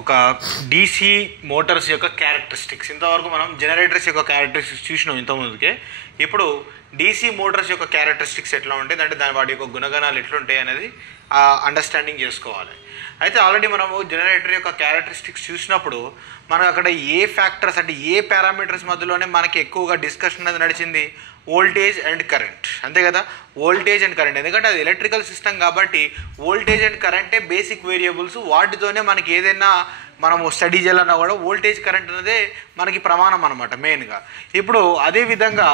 ఒక DC Motors యొక్క characteristics. ఇంతవరకు మనం జనరేటర్స్ యొక్క క్యారెక్టరిస్టిక్స్ చూసినాం ఇంతకుముందుకే. ఇప్పుడు డీసీ మోటార్స్ యొక్క క్యారెక్టరిస్టిక్స్ ఎట్లా ఉంటాయి అంటే వాటి యొక్క గుణగణాలు ఎట్లుంటాయి అనేది అండర్స్టాండింగ్ చేసుకోవాలి. అయితే ఆల్రెడీ మనము జనరేటర్ యొక్క క్యారెక్టరిస్టిక్స్ చూసినప్పుడు మనకు అక్కడ ఏ ఫ్యాక్టర్స్ అంటే ఏ పారామీటర్స్ మధ్యలోనే మనకి ఎక్కువగా డిస్కషన్ అనేది నడిచింది, వోల్టేజ్ అండ్ కరెంట్, అంతే కదా. వోల్టేజ్ అండ్ కరెంట్, ఎందుకంటే అది ఎలక్ట్రికల్ సిస్టమ్ కాబట్టి వోల్టేజ్ అండ్ కరెంటే బేసిక్ వేరియబుల్స్. వాటితోనే మనకి ఏదైనా మనము స్టడీ చేయాలన్నా కూడా వోల్టేజ్ కరెంట్ అనేదే మనకి ప్రమాణం అనమాట మెయిన్గా. ఇప్పుడు అదేవిధంగా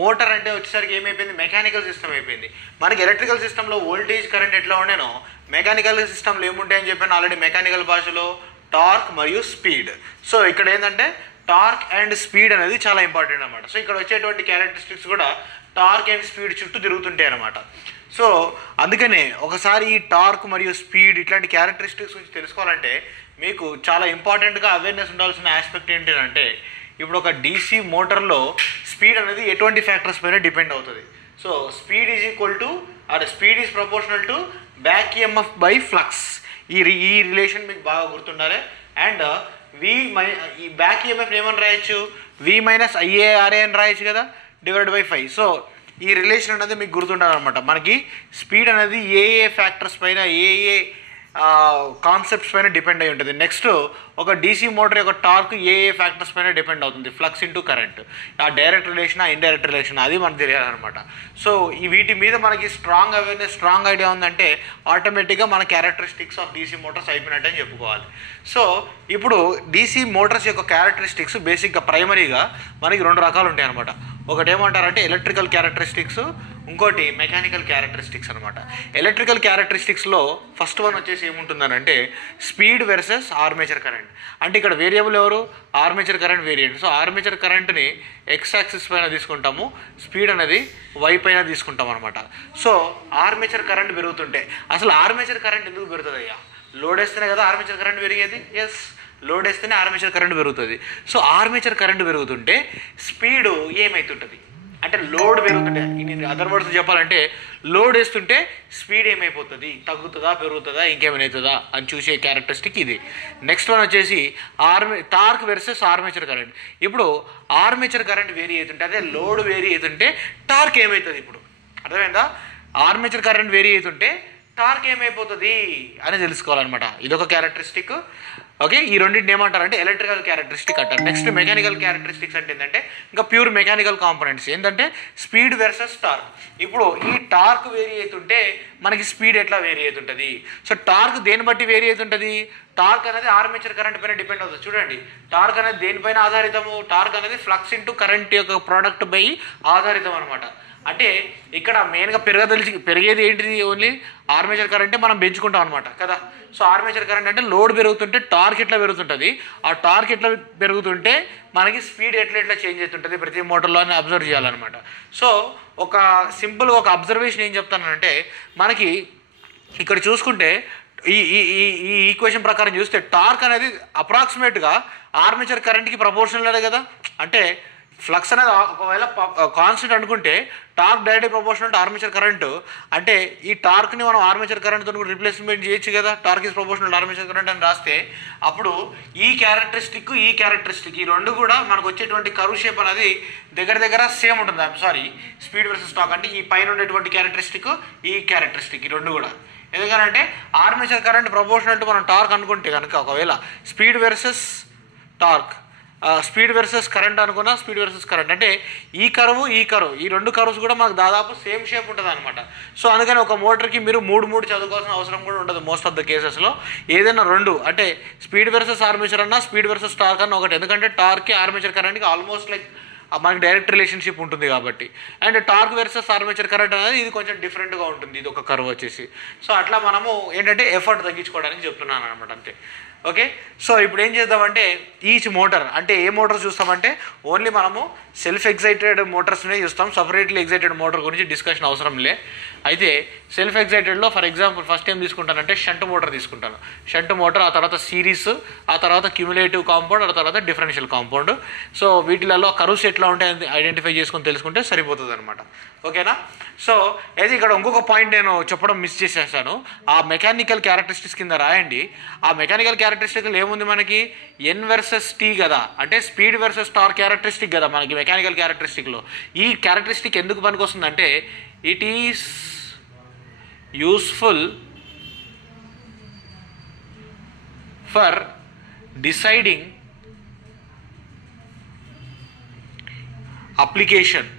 మోటార్ అంటే వచ్చేసరికి ఏమైపోయింది, మెకానికల్ సిస్టమ్ అయిపోయింది. మనకి ఎలక్ట్రికల్ సిస్టంలో వోల్టేజ్ కరెంట్ ఎట్లా ఉండేనో మెకానికల్ సిస్టంలో ఏముంటాయని చెప్పాను ఆల్రెడీ. మెకానికల్ భాషలో టార్క్ మరియు స్పీడ్. సో ఇక్కడ ఏంటంటే టార్క్ అండ్ స్పీడ్ అనేది చాలా ఇంపార్టెంట్ అనమాట. సో ఇక్కడ వచ్చేటువంటి క్యారెక్టరిస్టిక్స్ కూడా టార్క్ అండ్ స్పీడ్ చుట్టూ తిరుగుతుంటాయి అనమాట. సో అందుకనే ఒకసారి ఈ టార్క్ మరియు స్పీడ్ ఇట్లాంటి క్యారెక్టరిస్టిక్స్ గురించి తెలుసుకోవాలంటే మీకు చాలా ఇంపార్టెంట్గా అవేర్నెస్ ఉండాల్సిన ఆస్పెక్ట్ ఏంటంటే ఇప్పుడు ఒక డీసీ మోటార్లో స్పీడ్ అనేది ఎటువంటి ఫ్యాక్టర్స్ పైన డిపెండ్ అవుతుంది. So speed is equal to speed is proportional to back EMF by flux. ఈ రిలేషన్ మీకు బాగా గుర్తుండాలి. అండ్ ఈ బ్యాక్ ఈఎంఎఫ్ ఏమని రాయొచ్చు, V - IaRa అని రాయొచ్చు కదా, /5. సో ఈ రిలేషన్ అనేది మీకు గుర్తుండాలన్నమాట. మనకి స్పీడ్ అనేది ఏ ఫ్యాక్టర్స్ పైన ఏ కాన్సెప్ట్స్ పైన డిపెండ్ అయి ఉంటుంది. నెక్స్ట్ ఒక డీసీ మోటార్ యొక్క టార్క్ ఏ ఫ్యాక్టర్స్ పైన డిపెండ్ అవుతుంది, ఫ్లక్స్ ఇంటూ కరెంట్, ఆ డైరెక్ట్ రిలేషన్ ఇండైరెక్ట్ రిలేషన్ అది మనకు తెలియాలన్నమాట. సో ఈ వీటి మీద మనకి స్ట్రాంగ్ అవేర్నెస్, స్ట్రాంగ్ ఐడియా ఉందంటే ఆటోమేటిక్గా మన క్యారెక్టరిస్టిక్స్ ఆఫ్ డీసీ మోటార్స్ అయిపోయినట్టు అని చెప్పుకోవాలి. సో ఇప్పుడు డీసీ మోటార్స్ యొక్క క్యారెక్టరిస్టిక్స్ బేసిక్గా ప్రైమరీగా మనకి రెండు రకాలు ఉంటాయి అనమాట. ఒకటి ఏమంటారంటే ఎలక్ట్రికల్ క్యారెక్టరిస్టిక్స్, ఇంకోటి మెకానికల్ క్యారెక్టరిస్టిక్స్ అనమాట. ఎలక్ట్రికల్ క్యారెక్టరిస్టిక్స్లో ఫస్ట్ వన్ వచ్చేసి ఏముంటుందనంటే స్పీడ్ వర్సెస్ ఆర్మేచర్ కరెంట్. అంటే ఇక్కడ వేరియబుల్ ఎవరు, armature current variant. So armature కరెంట్ని ఎక్స్ యాక్సిస్ పైన తీసుకుంటాము, స్పీడ్ అనేది వై పైన తీసుకుంటాం అనమాట. సో ఆర్మేచర్ కరెంట్ పెరుగుతుంటే, అసలు ఆర్మేచర్ కరెంట్ ఎందుకు పెరుగుతుంది అయ్యా, లోడ్ వేస్తేనే కదా ఆర్మేచర్ కరెంట్ పెరిగేది. ఎస్, లోడ్ వేస్తేనే ఆర్మేచర్ కరెంట్ పెరుగుతుంది. సో ఆర్మేచర్ కరెంట్ పెరుగుతుంటే స్పీడు ఏమవుతుంటుంది అంటే లోడ్ పెరుగుతుంటే, అదర్ వర్డ్స్ చెప్పాలంటే లోడ్ వేస్తుంటే స్పీడ్ ఏమైపోతుంది, తగ్గుతుందా పెరుగుతుందా ఇంకేమైనా అని చూసే క్యారెక్టరిస్టిక్ ఇది. నెక్స్ట్ వన్ వచ్చేసి టార్క్ వర్సెస్ ఆర్మేచర్ కరెంట్. ఇప్పుడు ఆర్మేచర్ కరెంట్ వేరీ అవుతుంటే, అదే లోడ్ వేరీ అవుతుంటే టార్క్ ఏమవుతుంది, ఇప్పుడు అర్థమైందా. ఆర్మేచర్ కరెంట్ వేరీ అవుతుంటే టార్క్ ఏమైపోతుంది అని తెలుసుకోవాలన్నమాట. ఇదొక క్యారెక్టరిస్టిక్. ఓకే, ఈ రెండింటిని ఏమంటారంటే ఎలక్ట్రికల్ క్యారెక్టరిస్టిక్ అంటారు. నెక్స్ట్ మెకానికల్ క్యారెక్టరిస్టిక్స్ అంటే ఏంటంటే ఇంకా ప్యూర్ మెకానికల్ కాంపోనెంట్స్ ఏంటంటే స్పీడ్ వర్సెస్ టార్క్. ఇప్పుడు ఈ టార్క్ వేరీ అవుతుంటే మనకి స్పీడ్ ఎట్లా వేరీ అవుతుంటుంది. సో టార్క్ దేని బట్టి వేరీ అవుతుంటుంది, టార్క్ అనేది ఆర్మేచర్ కరెంట్ పైన డిపెండ్ అవుతుంది. చూడండి, టార్క్ అనేది దేనిపైన ఆధారితము, టార్క్ అనేది ఫ్లక్స్ ఇంటూ కరెంట్ యొక్క ప్రోడక్ట్ పై ఆధారితం అనమాట. అంటే ఇక్కడ మెయిన్గా పెరిగేది ఏంటిది, ఓన్లీ ఆర్మేచర్ కరెంటే మనం పెంచుకుంటాం అనమాట కదా. సో ఆర్మేచర్ కరెంట్ అంటే లోడ్ పెరుగుతుంటే టార్క్ ఎట్లా పెరుగుతుంటుంది, ఆ టార్క్ ఎట్లా పెరుగుతుంటే మనకి స్పీడ్ ఎట్లా చేంజ్ అవుతుంటుంది ప్రతి మోటార్లో అని అబ్జర్వ్ చేయాలన్నమాట. సో ఒక సింపుల్గా ఒక అబ్జర్వేషన్ ఏం చెప్తానంటే, మనకి ఇక్కడ చూసుకుంటే ఈ ఈక్వేషన్ ప్రకారం చూస్తే టార్క్ అనేది అప్రాక్సిమేట్గా ఆర్మేచర్ కరెంట్కి ప్రపోర్షనల్ కదా. అంటే ఫ్లక్స్ అనేది ఒకవేళ కాన్స్టెంట్ అనుకుంటే torque direct proportional to armature current. అంటే ఈ టార్క్ని మనం ఆర్మేచర్ కరెంట్తో కూడా రిప్లేస్మెంట్ చేయొచ్చు కదా, torque is proportional to armature current అని రాస్తే అప్పుడు ఈ క్యారెక్టరిస్టిక్ ఈ రెండు కూడా మనకు వచ్చేటువంటి కర్వ్ షేప్ అనేది దగ్గర సేమ్ ఉంటుంది. సారీ, స్పీడ్ వర్సెస్ టార్క్ అంటే ఈ పైన ఉండేటువంటి క్యారెక్టరిస్టిక్ ఈ రెండు కూడా. ఎందుకంటే ఆర్మేచర్ కరెంట్ ప్రపోర్షనల్ టు మనం టార్క్ అనుకుంటే కనుక, ఒకవేళ speed versus torque, speed versus current అనుకున్నా, స్పీడ్ వర్సెస్ కరెంట్ అంటే ఈ కర్వ్ ఈ రెండు కర్వ్స్ కూడా మనకు దాదాపు సేమ్ షేప్ ఉంటుంది అనమాట. సో అందుకని ఒక మోటార్కి మీరు మూడు చదువుకోవాల్సిన అవసరం కూడా ఉండదు మోస్ట్ ఆఫ్ ద కేసెస్లో. ఏదైనా రెండు అంటే స్పీడ్ వర్సెస్ ఆర్మేచర్ అన్నా, స్పీడ్ వర్సెస్ టార్క్ అన్న ఒకటి. ఎందుకంటే టార్క్కి ఆర్మేచర్ కరెంట్కి ఆల్మోస్ట్ లైక్ మనకి డైరెక్ట్ రిలేషన్షిప్ ఉంటుంది కాబట్టి. And torque versus armature current అనేది ఇది కొంచెం డిఫరెంట్గా ఉంటుంది, ఇది ఒక కర్వ్ వచ్చేసి. సో అట్లా మనము ఏంటంటే ఎఫర్ట్ తగ్గించుకోవడానికి చెప్తున్నాను అనమాట, అంతే. ఓకే, సో ఇప్పుడు ఏం చేద్దామంటే ఈచ్ మోటార్ అంటే ఏ మోటార్ చూస్తామంటే ఓన్లీ మనము సెల్ఫ్ ఎగ్జైటెడ్ మోటార్స్నే చూస్తాం, సపరేట్లీ ఎగ్జైటెడ్ మోటార్ గురించి డిస్కషన్ అవసరం లే. అయితే సెల్ఫ్ ఎగ్జైటెడ్లో ఫర్ ఎగ్జాంపుల్ ఫస్ట్ ఏం తీసుకుంటానంటే షంట్ మోటార్ తీసుకుంటాను. షంట్ మోటార్, ఆ తర్వాత సిరీస్, ఆ తర్వాత క్యుములేటివ్ కాంపౌండ్, ఆ తర్వాత డిఫరెన్షియల్ కాంపౌండ్. సో వీటిలలో కర్వ్స్ ఎట్లా ఉంటాయని ఐడెంటిఫై చేసుకొని తెలుసుకుంటే సరిపోతుంది అనమాట. ఓకేనా? సో అయితే ఇక్కడ ఇంకొక పాయింట్ నేను చెప్పడం మిస్ చేసేసాను. ఆ మెకానికల్ క్యారెక్టరిస్టిక్స్ కింద రాయండి. ఆ మెకానికల్ క్యారెక్టరిస్టిక్లు ఏముంది మనకి? ఎన్ వర్సెస్ టీ కదా, అంటే స్పీడ్ వర్సెస్ టార్క్ క్యారెక్టరిస్టిక్ కదా మనకి మెకానికల్ క్యారెక్టరిస్టిక్లో. ఈ క్యారెక్టరిస్టిక్ ఎందుకు పనికి వస్తుందంటే it is useful for deciding application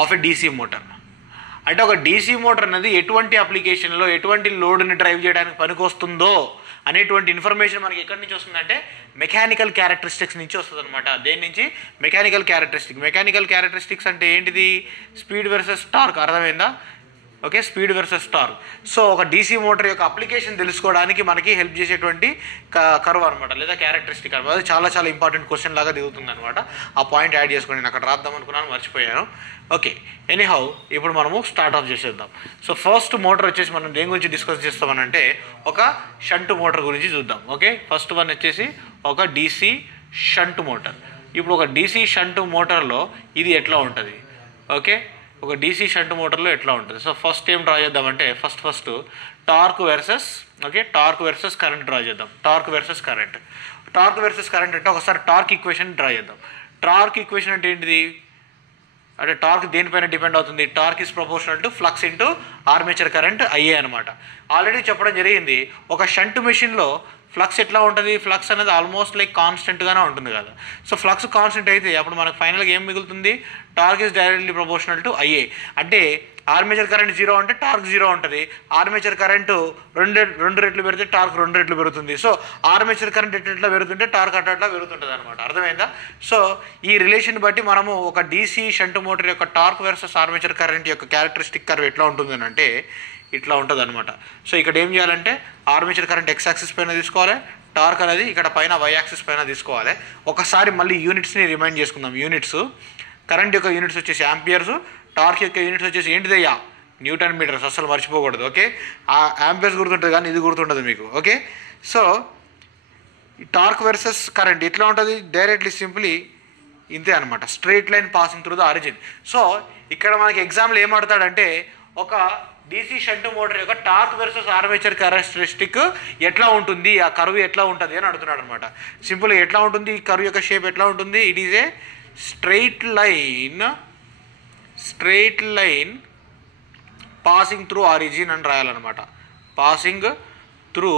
of a DC motor. అంటే ఒక డీసీ మోటార్ అనేది ఎటువంటి అప్లికేషన్లో ఎటువంటి లోడ్ని డ్రైవ్ చేయడానికి పనికొస్తుందో అనేటువంటి ఇన్ఫర్మేషన్ మనకి ఎక్కడి నుంచి వస్తుందంటే మెకానికల్ క్యారెక్టరిస్టిక్స్ నుంచి వస్తుంది అనమాట. దేని నుంచి? Mechanical characteristic. మెకానికల్ క్యారెక్టరిస్టిక్స్ అంటే ఏంటిది? Speed versus torque. అర్థమైందా? Okay, speed versus torque. So ఒక డీసీ మోటార్ యొక్క అప్లికేషన్ తెలుసుకోవడానికి మనకి హెల్ప్ చేసేటువంటి కర్వ్ అనమాట, లేదా క్యారెక్టరిస్టిక్ అనమాట. అది చాలా చాలా ఇంపార్టెంట్ క్వశ్చన్ లాగా దిగుతుంది అనమాట. ఆ పాయింట్ యాడ్ చేసుకొని నేను అక్కడ రాద్దాం అనుకున్నాను, మర్చిపోయాను. ఓకే, ఎనీహౌ ఇప్పుడు మనము స్టార్ట్ ఆఫ్ చేసేద్దాం. సో ఫస్ట్ మోటార్ వచ్చేసి మనం దేని గురించి డిస్కస్ చేస్తామనంటే ఒక షంట్ మోటార్ గురించి చూద్దాం. ఓకే, ఫస్ట్ వన్ వచ్చేసి ఒక డీసీ షంట్ మోటార్. ఇప్పుడు ఒక డీసీ షంట్ మోటార్లో ఇది ఎట్లా ఉంటుంది? ఓకే, ఒక డీసీ షంట్ మోటార్లో ఎట్లా ఉంటుంది? సో ఫస్ట్ ఏం డ్రా చేద్దామంటే first torque versus torque versus current draw చేద్దాం. టార్క్ వర్సెస్ కరెంట్ అంటే ఒకసారి టార్క్ ఈక్వేషన్ డ్రా చేద్దాం. టార్క్ ఈక్వేషన్ అంటే ఏంటిది? అంటే టార్క్ దేనిపైన డిపెండ్ అవుతుంది? Torque is proportional to flux into armature current IA అనమాట. ఆల్రెడీ చెప్పడం జరిగింది. ఒక షంట్ మెషిన్లో ఫ్లక్స్ ఎట్లా ఉంటుంది? ఫ్లక్స్ అనేది ఆల్మోస్ట్ లైక్ కాన్స్టెంట్గానే ఉంటుంది కదా. సో ఫ్లక్స్ కాన్స్టెంట్ అయితే అప్పుడు మనకు ఫైనల్గా ఏం మిగులుతుంది? Torque is directly proportional to IA. అంటే ఆర్మేచర్ కరెంట్ 0 అంటే టార్క్ 0 ఉంటుంది. ఆర్మేచర్ కరెంటు రెండు రెట్లు పెడితే టార్క్ 2 రెట్లు పెరుగుతుంది. సో ఆర్మేచర్ కరెంట్ ఎట్లా పెరుగుతుంటే టార్క్ అట్లా పెరుగుతుంటుంది అనమాట. అర్థమైందా? సో ఈ రిలేషన్ బట్టి మనము ఒక డీసీ షంట్ మోటార్ యొక్క టార్క్ వర్సెస్ ఆర్మేచర్ కరెంట్ యొక్క క్యారెక్టరిస్టిక్ కర్వ్ ఎట్లా ఉంటుంది అంటే ఇట్లా ఉంటుంది అనమాట. సో ఇక్కడ ఏం చేయాలంటే ఆర్మేచర్ కరెంట్ ఎక్స్ యాక్సిస్ పైన తీసుకోవాలి, టార్క్ అనేది ఇక్కడ పైన వై యాక్సిస్ పైన తీసుకోవాలి. ఒకసారి మళ్ళీ యూనిట్స్ని రిమైండ్ చేసుకుందాం. యూనిట్స్, కరెంట్ యొక్క యూనిట్స్ వచ్చేసి యాంపియర్స్, టార్క్ యొక్క యూనిట్స్ వచ్చేసి ఏంటిదయ్యా? Newton metres. అసలు మర్చిపోకూడదు. ఓకే, ఆ యాంపియర్స్ గుర్తుంటుంది కానీ ఇది గుర్తుంటుంది మీకు. Okay, so torque versus current ఎట్లా ఉంటుంది? డైరెక్ట్లీ సింప్లీ ఇంతే అనమాట, straight line passing through the origin. So ఇక్కడ మనకి ఎగ్జామ్లో ఏం అడతాడంటే ఒక డీసీ షంట్ మోటార్ యొక్క టార్క్ వర్సెస్ ఆర్మేచర్ క్యారెక్టరిస్టిక్ ఎట్లా ఉంటుంది, ఆ కర్వ్ ఎట్లా ఉంటుంది అని అడుగుతున్నాడు అనమాట. సింపుల్గా ఎట్లా ఉంటుంది? ఈ కర్వ్ యొక్క షేప్ ఎట్లా ఉంటుంది? It is a straight line passing through origin అని రాయాలన్నమాట. పాసింగ్ త్రూ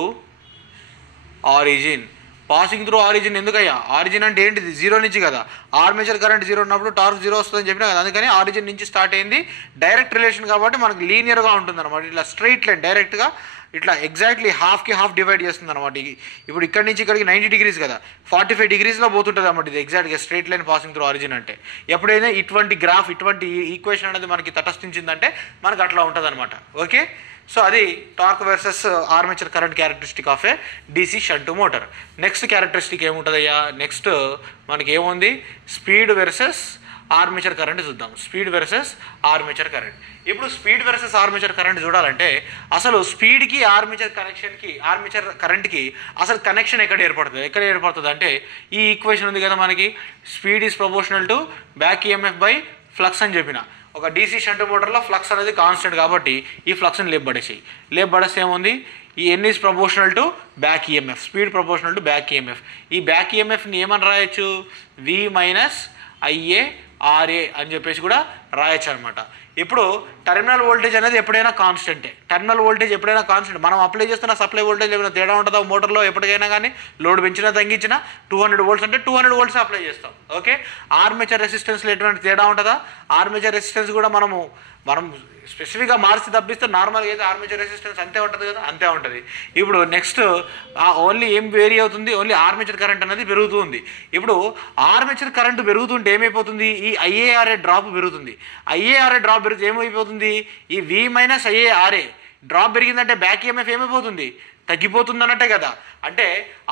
ఆరిజిన్ ఎందుకయ్యా? ఆరిజిన్ అంటే ఏంటిది? 0 నుంచి కదా. ఆర్మేచర్ కరెంట్ 0 ఉన్నప్పుడు టార్క్ 0 వస్తుందని చెప్పినా కదా. అందుకని ఆరిజిన్ నుంచి స్టార్ట్ అయింది. డైరెక్ట్ రిలేషన్ కాబట్టి మనకు లీనియర్గా ఉంటుంది అనమాట. ఇట్లా స్ట్రైట్ లైన్ డైరెక్ట్గా ఇట్లా ఎగ్జాక్ట్లీ హాఫ్కి హాఫ్ డివైడ్ చేస్తుంది అనమాట. ఇప్పుడు ఇక్కడ నుంచి ఇక్కడికి 90 degrees కదా, 45 degreesలో పోతుంటుంది అనమాట. ఇది ఎగ్జాక్ట్గా straight line passing through origin అంటే. ఎప్పుడైనా ఇటువంటి గ్రాఫ్, ఇటువంటి ఈక్వేషన్ అనేది మనకి తటస్థించిందంటే మనకు అట్లా ఉంటుంది అనమాట. ఓకే, సో అది torque versus armature current characteristic of a DC shunt motor. Next characteristic ఏముంటుందయ్యా? నెక్స్ట్ మనకి ఏముంది? స్పీడ్ వర్సెస్ ఆర్మేచర్ కరెంట్ చూద్దాం. Speed versus armature current. ఇప్పుడు స్పీడ్ వర్సెస్ ఆర్మేచర్ కరెంట్ చూడాలంటే అసలు స్పీడ్కి ఆర్మేచర్ కరెంట్కి అసలు కనెక్షన్ ఎక్కడ ఏర్పడుతుంది అంటే ఈ ఈక్వేషన్ ఉంది కదా మనకి, speed is proportional to back EMF by flux అని చెప్పిన. ఒక డీసీ షంట్ మోటార్లో ఫ్లక్స్ అనేది కాన్స్టెంట్ కాబట్టి ఈ ఫ్లక్స్ని లేపబడేస్తే ఏముంది? ఈ N is proportional to back EMF, speed proportional to back EMF. ఈ బ్యాక్ ఈఎంఎఫ్ని ఏమని రాయొచ్చు? V - IARA అని చెప్పేసి కూడా రాయొచ్చు అనమాట. ఇప్పుడు టెర్మినల్ వోల్టేజ్ అనేది ఎప్పుడైనా కాన్స్టెంటే. మనం అప్లై చేస్తున్న సప్లై వోల్టేజ్ ఏమైనా తేడా ఉంటుందా మోటార్లో? ఎప్పటికైనా కానీ లోడ్ పెంచినా తగ్గించినా 200 volts అంటే 200 volts అప్లై చేస్తాం. ఓకే, ఆర్మేచర్ రెసిస్టెన్స్లో ఎటువంటి తేడా ఉంటుందా? ఆర్మేచర్ రెసిస్టెన్స్ కూడా మనం స్పెసిఫిక్గా మార్చి తప్పిస్తే నార్మల్గా అయితే ఆర్మేచర్ రెసిస్టెన్స్ అంతే ఉంటుంది కదా, అంతే ఉంటుంది. ఇప్పుడు నెక్స్ట్ ఓన్లీ ఏం వేరీ అవుతుంది? ఓన్లీ ఆర్మేచర్ కరెంట్ అనేది పెరుగుతుంది. ఇప్పుడు ఆర్మేచర్ కరెంట్ పెరుగుతుంటే ఏమైపోతుంది? ఈ IARA డ్రాప్ పెరుగుతుంది. IARA డ్రాప్ పెరిగితే ఏమైపోతుంది? ఈ V - IARA డ్రాప్ పెరిగిందంటే బ్యాక్ ఈఎంఎఫ్ ఏమైపోతుంది, తగ్గిపోతుంది అన్నట్టే కదా. అంటే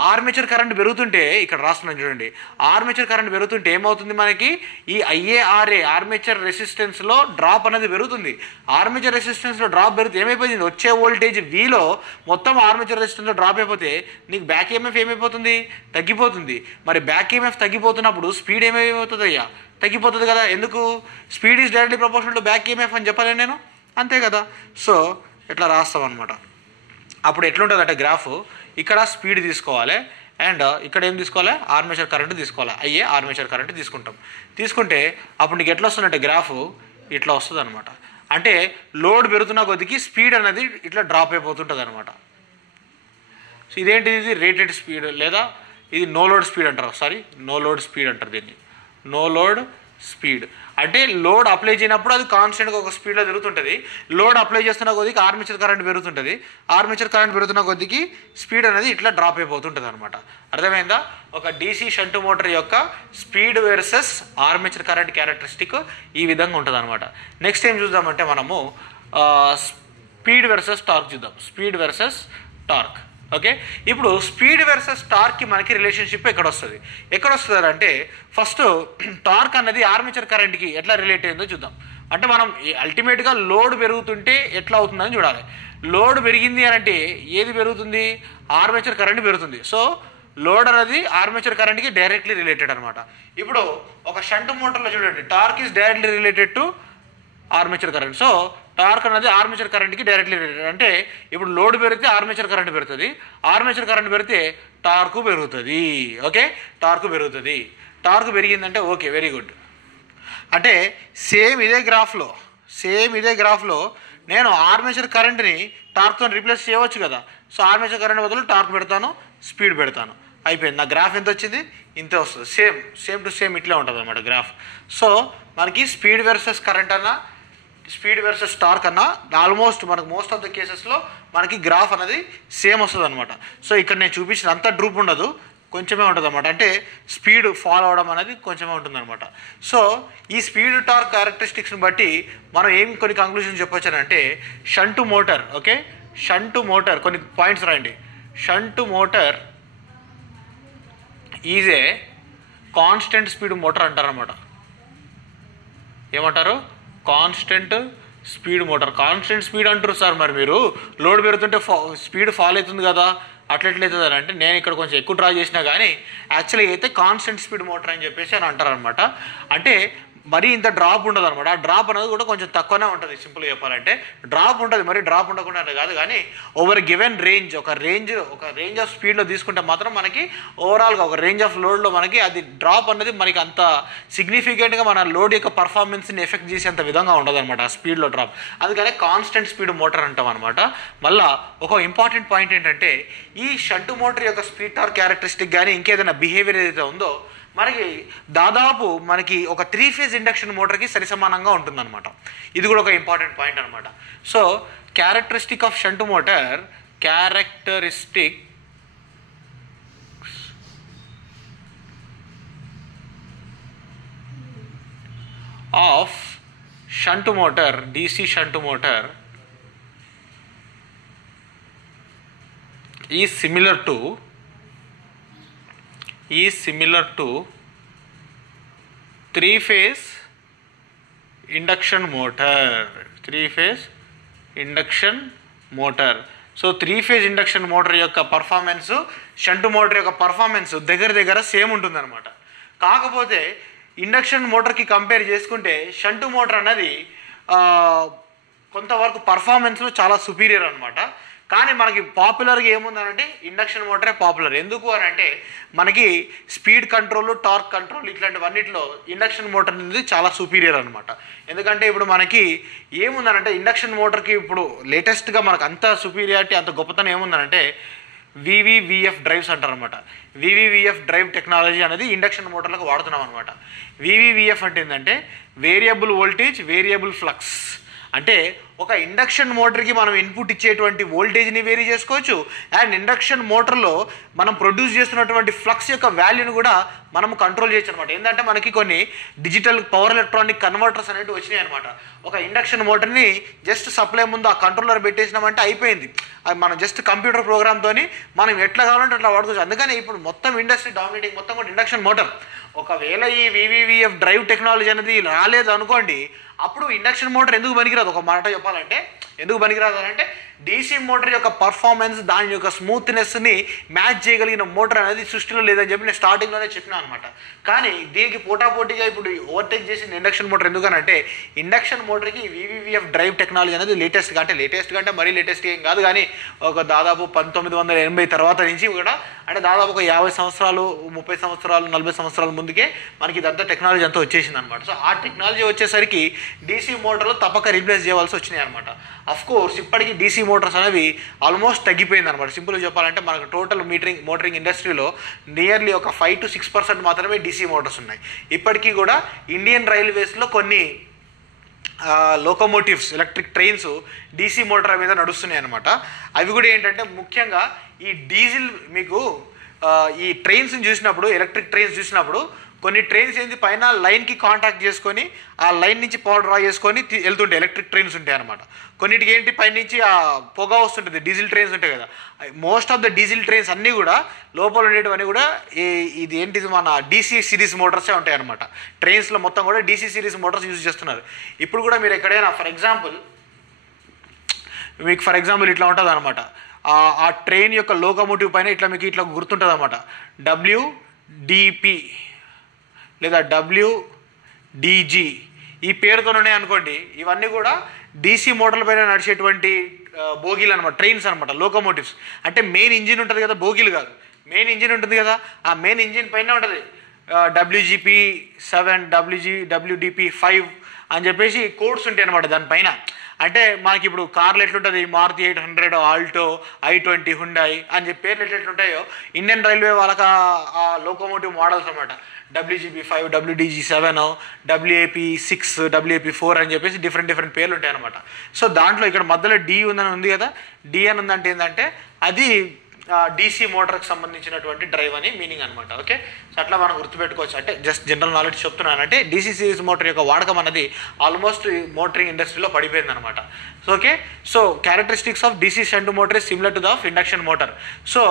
ఆర్మేచర్ కరెంట్ పెరుగుతుంటే, ఇక్కడ రాస్తున్నాను చూడండి, ఆర్మేచర్ కరెంట్ పెరుగుతుంటే ఏమవుతుంది, మనకి ఈ ఐఏఆర్ఏ ఆర్మేచర్ రెసిస్టెన్స్లో డ్రాప్ అనేది పెరుగుతుంది. ఆర్మేచర్ రెసిస్టెన్స్లో డ్రాప్ పెరిగితే ఏమైపోతుంది, వచ్చే వోల్టేజ్ వీలో మొత్తం ఆర్మేచర్ రెసిస్టెన్స్లో డ్రాప్ అయిపోతే నీకు బ్యాక్ ఈఎంఎఫ్ ఏమైపోతుంది, తగ్గిపోతుంది. మరి బ్యాక్ ఈఎంఎఫ్ తగ్గిపోతున్నప్పుడు స్పీడ్ ఏమైపోతుంది అయ్యా, తగ్గిపోతుంది కదా. ఎందుకు, speed is directly proportional to back EMF అని చెప్పలేను నేను, అంతే కదా. సో ఇట్లా రాస్తాం అనమాట. అప్పుడు ఎట్లుంటుంది అంటే గ్రాఫ్, ఇక్కడ స్పీడ్ తీసుకోవాలి అండ్ ఇక్కడ ఏం తీసుకోవాలి, ఆర్మేచర్ కరెంట్ తీసుకోవాలి. అయ్యే ఆర్మేచర్ కరెంట్ తీసుకుంటే అప్పుడు నీకు ఎట్లా వస్తుందంటే గ్రాఫ్ ఇట్లా వస్తుంది అనమాట. అంటే లోడ్ పెరుగుతున్న కొద్దికి స్పీడ్ అనేది ఇట్లా డ్రాప్ అయిపోతుంటుంది అనమాట. సో ఇదేంటిది, ఇది రేటెడ్ స్పీడ్ లేదా ఇది నో లోడ్ స్పీడ్ అంటారు, నో లోడ్ స్పీడ్ అంటారు దీన్ని. నో లోడ్ స్పీడ్ అంటే లోడ్ అప్లై చేయనప్పుడు అది కాన్స్టెంట్గా ఒక స్పీడ్లో తిరుగుతుంటుంది. లోడ్ అప్లై చేస్తున్న కొద్దికి ఆర్మేచర్ కరెంట్ పెరుగుతుంటుంది. ఆర్మేచర్ కరెంట్ పెరుగుతున్న కొద్దికి స్పీడ్ అనేది ఇట్లా డ్రాప్ అయిపోతుంటుంది అనమాట. అర్థమైందా? ఒక డీసీ షంట్ మోటార్ యొక్క speed versus armature current characteristic ఈ విధంగా ఉంటుంది అనమాట. నెక్స్ట్ ఏం చూద్దామంటే మనము స్పీడ్ వర్సెస్ టార్క్ చూద్దాం. Speed versus torque. ఓకే, ఇప్పుడు స్పీడ్ వర్సెస్ టార్క్కి మనకి రిలేషన్షిప్ ఎక్కడ వస్తుంది అంటే ఫస్ట్ టార్క్ అన్నది ఆర్మేచర్ కరెంట్కి ఎట్లా రిలేట్ అయిందో చూద్దాం. అంటే మనం అల్టిమేట్గా లోడ్ పెరుగుతుంటే ఎట్లా అవుతుందని చూడాలి. లోడ్ పెరిగింది అని అంటే ఏది పెరుగుతుంది, ఆర్మేచర్ కరెంట్ పెరుగుతుంది. సో లోడ్ అనేది ఆర్మేచర్ కరెంట్కి డైరెక్ట్లీ రిలేటెడ్ అనమాట. ఇప్పుడు ఒక షంట్ మోటార్లో చూడండి, torque is directly related to armature current. So torque అనేది ఆర్మేచర్ కరెంట్కి డైరెక్ట్లీ రిలేటెడ్. అంటే ఇప్పుడు లోడ్ పెరిగితే ఆర్మేచర్ కరెంట్ పెరుగుతుంది, ఆర్మేచర్ కరెంట్ పెరిగితే టార్క్ పెరుగుతుంది. ఓకే, టార్క్ పెరుగుతుంది. టార్క్ పెరిగిందంటే ఓకే, వెరీ గుడ్. అంటే సేమ్ ఇదే గ్రాఫ్లో నేను ఆర్మేచర్ కరెంట్ని టార్క్తో రీప్లేస్ చేయవచ్చు కదా. సో ఆర్మేచర్ కరెంట్ బదులు టార్క్ పెడతాను, స్పీడ్ పెడతాను, అయిపోయింది. నా గ్రాఫ్ ఎంత వచ్చింది, ఇంతే వస్తుంది. సేమ్ టు సేమ్ ఇట్లే ఉంటుంది అనమాట గ్రాఫ్. సో మనకి స్పీడ్ వర్సెస్ కరెంట్ అన్నా, స్పీడ్ వర్సెస్ టార్క్ అన్నా ఆల్మోస్ట్ మనకు మోస్ట్ ఆఫ్ ద కేసెస్లో మనకి గ్రాఫ్ అనేది సేమ్ వస్తుంది అనమాట. సో ఇక్కడ నేను చూపించిన అంత డ్రూప్ ఉండదు, కొంచెమే ఉంటుంది అనమాట. అంటే స్పీడ్ ఫాలో అవడం అనేది కొంచెమే ఉంటుంది అనమాట. సో ఈ స్పీడ్ టార్క్ క్యారెక్టరిస్టిక్స్ని బట్టి మనం కొన్ని కంక్లూజన్ చెప్పొచ్చు అంటే shunt motor, okay, shunt motor కొన్ని పాయింట్స్ రాయండి. Shunt motor is a constant speed motor అంటారనమాట. ఏమంటారు, constant speed motor. Constant speed అంటారు సార్, మరి మీరు లోడ్ పెరుగుతుంటే స్పీడ్ ఫాల్ అవుతుంది కదా, అట్లెట్లయితుంది అని అంటే నేను ఇక్కడ కొంచెం ఎక్కువ డ్రా చేసినా కానీ యాక్చువల్గా అయితే కాన్స్టెంట్ స్పీడ్ మోటార్ అని చెప్పేసి అని అంటారనమాట. అంటే మరీ ఇంత డ్రాప్ ఉండదు అనమాట. ఆ డ్రాప్ అనేది కూడా కొంచెం తక్కువనే ఉంటుంది. సింపుల్గా చెప్పాలంటే డ్రాప్ ఉంటుంది, మరి డ్రాప్ ఉండకుండా కాదు, కానీ ఓవర్ గివెన్ రేంజ్ ఒక రేంజ్ ఆఫ్ స్పీడ్లో తీసుకుంటే మాత్రం మనకి ఓవరాల్గా ఒక రేంజ్ ఆఫ్ లోడ్లో మనకి అది డ్రాప్ అనేది మనకి అంత సిగ్నిఫికెంట్గా మన లోడ్ యొక్క పర్ఫార్మెన్స్ని ఎఫెక్ట్ చేసేంత విధంగా ఉండదు అనమాట ఆ స్పీడ్లో డ్రాప్. అందుకనే కాన్స్టెంట్ స్పీడ్ మోటార్ అంటాం అనమాట. మళ్ళీ ఒక ఇంపార్టెంట్ పాయింట్ ఏంటంటే ఈ షంట్ మోటార్ యొక్క స్పీడ్ టార్క్ క్యారెక్టరిస్టిక్ కానీ ఇంకేదైనా బిహేవియర్ ఏదైతే ఉందో మనకి దాదాపు మనకి ఒక 3 ఫేజ్ ఇండక్షన్ మోటార్కి సరిసమానంగా ఉంటుందన్నమాట. ఇది కూడా ఒక ఇంపార్టెంట్ పాయింట్ అనమాట. So characteristic of shunt motor, characteristic of shunt motor, DC shunt motor is similar to 3-phase induction motor. So 3-phase induction motor యొక్క పర్ఫార్మెన్స్ షంట్ మోటార్ యొక్క పర్ఫార్మెన్స్ దగ్గర సేమ్ ఉంటుందన్నమాట. కాకపోతే ఇండక్షన్ మోటార్కి కంపేర్ చేసుకుంటే shunt motor అనేది కొంతవరకు పర్ఫార్మెన్స్లో చాలా superior అనమాట. కానీ మనకి పాపులర్గా ఏముందనంటే ఇండక్షన్ మోటరే పాపులర్. ఎందుకు అని అంటే మనకి స్పీడ్ కంట్రోల్, టార్క్ కంట్రోల్ ఇట్లాంటివన్నిటిలో ఇండక్షన్ మోటార్ అనేది చాలా సుపీరియర్ అనమాట. ఎందుకంటే ఇప్పుడు మనకి ఏముందనంటే ఇండక్షన్ మోటార్కి ఇప్పుడు లేటెస్ట్గా మనకు అంత సుపీరియారిటీ, అంత గొప్పతనం ఏముందనంటే VVVF డ్రైవ్స్ అంటారనమాట. VVVF డ్రైవ్ టెక్నాలజీ అనేది ఇండక్షన్ మోటార్లకు వాడుతున్నాం అనమాట. VVVF అంటే ఏంటంటే వేరియబుల్ వోల్టేజ్ వేరియబుల్ ఫ్లక్స్. అంటే ఒక ఇండక్షన్ మోటార్కి మనం ఇన్పుట్ ఇచ్చేటువంటి వోల్టేజ్ని వేరీ చేసుకోవచ్చు, అండ్ ఇండక్షన్ మోటార్లో మనం ప్రొడ్యూస్ చేస్తున్నటువంటి ఫ్లక్స్ యొక్క వాల్యూని కూడా మనం కంట్రోల్ చేయొచ్చు అనమాట. ఏంటంటే మనకి కొన్ని డిజిటల్ పవర్ ఎలక్ట్రానిక్ కన్వర్టర్స్ అనేవి వచ్చినాయి అనమాట. ఒక ఇండక్షన్ మోటార్ని జస్ట్ సప్లై ముందు ఆ కంట్రోలర్ పెట్టేసినామంటే అయిపోయింది. అది మనం జస్ట్ కంప్యూటర్ ప్రోగ్రామ్తో మనం ఎట్లా కావాలంటే అట్లా వాడుకోవచ్చు. అందుకని ఇప్పుడు మొత్తం ఇండస్ట్రీ డామినేటింగ్ మొత్తం కూడా ఇండక్షన్ మోటార్. ఒకవేళ ఈ VVVF డ్రైవ్ టెక్నాలజీ అనేది రాలేదు అనుకోండి, అప్పుడు ఇండక్షన్ మోటార్ ఎందుకు పనికిరాదు? ఒక మాట చెప్పాలంటే ఎందుకు పనికిరాదు అంటే డీసీ మోటార్ యొక్క పర్ఫార్మెన్స్, దాని యొక్క స్మూత్నెస్ని మ్యాచ్ చేయగలిగిన మోటార్ అనేది సృష్టిలో లేదని చెప్పి నేను స్టార్టింగ్లోనే చెప్పినా అనమాట. కానీ దీనికి పోటాపోటీగా ఇప్పుడు ఓవర్టేక్ చేసిన ఇండక్షన్ మోటార్ ఎందుకనంటే ఇండక్షన్ మోటార్కి VVVF డ్రైవ్ టెక్నాలజీ అనేది లేటెస్ట్గా అంటే మరీ లేటెస్ట్ ఏం కాదు, కానీ ఒక దాదాపు 1980 తర్వాత నుంచి కూడా, అంటే దాదాపు ఒక 50 సంవత్సరాలు 30 సంవత్సరాలు 40 సంవత్సరాల ముందుకే మనకి ఇదంతా టెక్నాలజీ అంతా వచ్చేసింది అనమాట. సో ఆ టెక్నాలజీ వచ్చేసరికి డీసీ మోటార్లు తప్పక రీప్లేస్ చేయవలసి వచ్చినాయి అనమాట. అఫ్కోర్స్ ఇప్పటికీ డీసీ మోటార్స్ అనేవి ఆల్మోస్ట్ తగ్గిపోయింది అనమాట. సింపుల్గా చెప్పాలంటే మనకు టోటల్ మోటరింగ్ ఇండస్ట్రీలో నియర్లీ ఒక 5 to 6% మాత్రమే డీసీ మోటార్స్ ఉన్నాయి. ఇప్పటికీ కూడా ఇండియన్ రైల్వేస్లో కొన్ని locomotives, electric trains DC motor మీద నడుస్తున్నాయి అనమాట. అవి కూడా ఏంటంటే ముఖ్యంగా ఈ డీజిల్, మీకు ఈ ట్రైన్స్ని చూసినప్పుడు, ఎలక్ట్రిక్ ట్రైన్స్ చూసినప్పుడు కొన్ని ట్రైన్స్ ఏంది పైన లైన్కి కాంటాక్ట్ చేసుకొని ఆ లైన్ నుంచి పవర్ డ్రా చేసుకొని వెళ్తుంటాయి, ఎలక్ట్రిక్ ట్రైన్స్ ఉంటాయి అనమాట. కొన్నిటికి ఏంటి పైనుంచి ఆ పొగ వస్తుంటుంది, డీజిల్ ట్రైన్స్ ఉంటాయి కదా. Most of the diesel trains అన్నీ కూడా లోపల ఉండేటివన్నీ కూడా ఇది ఏంటిది మన DC సిరీస్ మోటార్సే ఉంటాయి అనమాట. ట్రైన్స్లో మొత్తం కూడా DC సిరీస్ మోటార్స్ యూజ్ చేస్తున్నారు. ఇప్పుడు కూడా మీరు ఎక్కడైనా ఫర్ ఎగ్జాంపుల్ ఇట్లా ఉంటుంది అనమాట. ఆ ట్రైన్ యొక్క లోకోమోటివ్ పైన ఇట్లా మీకు ఇట్లా గుర్తుంటుంది అనమాట, WDP లేదా WDG ఈ పేరుతో ఉన్నాయి అనుకోండి. ఇవన్నీ కూడా DC మోటార్ల పైన నడిచేటువంటి బోగీలు అనమాట, ట్రైన్స్ అనమాట, లోకోమోటివ్స్. అంటే మెయిన్ ఇంజిన్ ఉంటుంది కదా, బోగీలు కాదు, మెయిన్ ఇంజిన్ ఉంటుంది కదా, ఆ మెయిన్ ఇంజిన్ పైన ఉంటుంది WGP7 WDP5 అని చెప్పేసి కోడ్స్ ఉంటాయి అనమాట దానిపైన. అంటే మనకి ఇప్పుడు కార్లు ఎట్లుంటుంది, మారుతి 800, ఆల్టో, I20, హుండాయ్ అని చెప్పి పేర్లు ఎట్లుంటాయో ఇండియన్ రైల్వే వాళ్ళకి ఆ లోకోమోటివ్ మోడల్స్ అనమాట. WGP5, WDG7, WAP6, WAP4 అని చెప్పేసి డిఫరెంట్ పేర్లు ఉంటాయి అనమాట. సో దాంట్లో ఇక్కడ మధ్యలో D ఉంది కదా, D అని ఉందంటే ఏంటంటే అది DC మోటార్కి సంబంధించినటువంటి డ్రైవ్ అని మీనింగ్ అనమాట. ఓకే, సో అట్లా మనం గుర్తుపెట్టుకోవచ్చు. అంటే జస్ట్ జనరల్ నాలెడ్జ్ చెప్తున్నాను. అంటే DC సిరీస్ మోటార్ యొక్క వాడకం అనేది ఆల్మోస్ట్ మోటరింగ్ ఇండస్ట్రీలో పడిపోయింది అనమాట. So okay, so characteristics of DC shunt motor is similar to the induction motor. So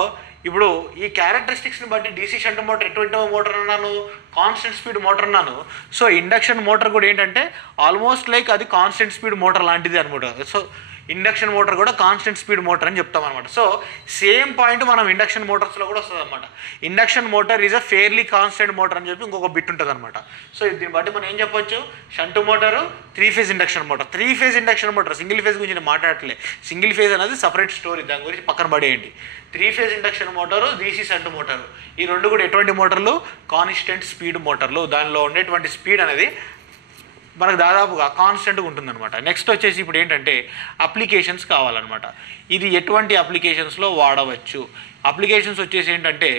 ఇప్పుడు ఈ క్యారెక్టరిస్టిక్స్ని బట్టి DC షంట్ మోటార్ ఎటువంటి మోటార్ అన్నాను, కాన్స్టెంట్ స్పీడ్ మోటార్ అన్నాను. సో ఇండక్షన్ మోటార్ కూడా ఏంటంటే ఆల్మోస్ట్ లైక్ అది కాన్స్టెంట్ స్పీడ్ మోటార్ లాంటిది అనమాట. సో ఇండక్షన్ మోటార్ కూడా కాన్స్టెంట్ స్పీడ్ మోటార్ అని చెప్తాం అనమాట. సో సేమ్ పాయింట్ మనం ఇండక్షన్ మోటార్స్లో కూడా వస్తుంది అనమాట. Induction motor is a fairly constant motor అని చెప్పి ఇంకొక బిట్ ఉంటుంది అనమాట. సో దీన్ని బట్టి మనం ఏం చెప్పొచ్చు, shunt motor 3 phase induction motor. 3 phase induction motor, single phase గురించి నేను మాట్లాడట్లే. సింగిల్ ఫేజ్ అనేది సపరేట్ స్టోరీ, దాని గురించి పక్కన పడేయండి. 3 phase induction motor, DC shunt motor, ఈ రెండు కూడా ఎటువంటి మోటార్లు, కాన్స్టెంట్ స్పీడ్ మోటార్లు. దానిలో ఉండేటువంటి స్పీడ్ అనేది మనకు దాదాపుగా కాన్స్టెంట్గా ఉంటుందన్నమాట. నెక్స్ట్ వచ్చేసి ఇప్పుడు ఏంటంటే అప్లికేషన్స్ కావాలన్నమాట. ఇది ఎటువంటి అప్లికేషన్స్లో వాడవచ్చు? అప్లికేషన్స్ వచ్చేసి ఏంటంటే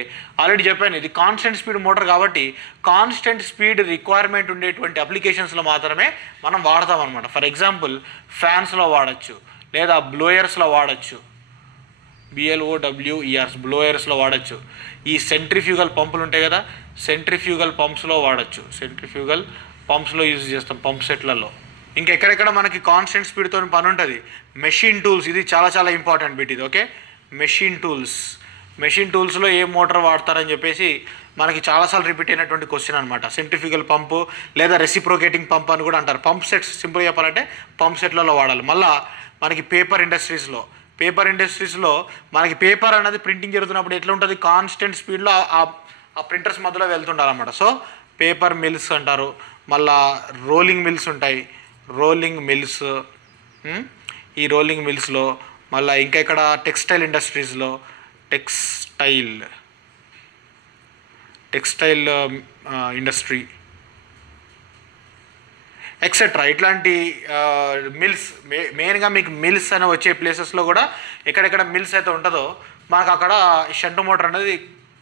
ఆల్రెడీ చెప్పాను, ఇది కాన్స్టెంట్ స్పీడ్ మోటార్ కాబట్టి కాన్స్టెంట్ స్పీడ్ రిక్వైర్మెంట్ ఉండేటువంటి అప్లికేషన్స్లో మాత్రమే మనం వాడతాం అనమాట. ఫర్ ఎగ్జాంపుల్ ఫ్యాన్స్లో వాడచ్చు, లేదా బ్లోయర్స్లో వాడచ్చు, BLOWERS బ్లోయర్స్లో వాడచ్చు. ఈ సెంట్రిఫ్యూగల్ పంపులు ఉంటాయి కదా, సెంట్రిఫ్యూగల్ పంప్స్లో వాడచ్చు. సెంట్రిఫ్యూగల్ పంప్స్లో యూజ్ చేస్తాం, పంప్ సెట్లలో. ఇంకెక్కడెక్కడ మనకి కాన్స్టెంట్ స్పీడ్తో పని ఉంటుంది, మెషిన్ టూల్స్, ఇది చాలా ఇంపార్టెంట్ బిట్ ఇది. ఓకే, మెషిన్ టూల్స్లో ఏ మోటార్ వాడతారని చెప్పేసి మనకి చాలాసార్లు రిపీట్ అయినటువంటి క్వశ్చన్ అనమాట. సెంట్రిఫ్యూగల్ పంపు లేదా రెసిప్రోకేటింగ్ పంప్ అని కూడా అంటారు. పంప్ సెట్స్ సింపుల్గా చెప్పాలంటే పంప్ సెట్లలో వాడాలి. మళ్ళీ మనకి పేపర్ ఇండస్ట్రీస్లో మనకి పేపర్ అనేది ప్రింటింగ్ జరుగుతున్నప్పుడు ఎట్లా ఉంటుంది, కాన్స్టెంట్ స్పీడ్లో ఆ ప్రింటర్స్ మధ్యలో వెళ్తుండాలన్నమాట. సో పేపర్ మిల్స్ అంటారు. మళ్ళా రోలింగ్ మిల్స్ ఉంటాయి, ఈ రోలింగ్ మిల్స్లో మళ్ళీ ఇంకా ఇక్కడ టెక్స్టైల్ ఇండస్ట్రీస్లో టెక్స్టైల్ ఇండస్ట్రీ ఎక్సెట్రా ఇట్లాంటి మిల్స్, మెయిన్గా మీకు మిల్స్ అని వచ్చే ప్లేసెస్లో కూడా ఎక్కడెక్కడ మిల్స్ అయితే ఉంటుందో మనకు అక్కడ షంట్ మోటార్ అనేది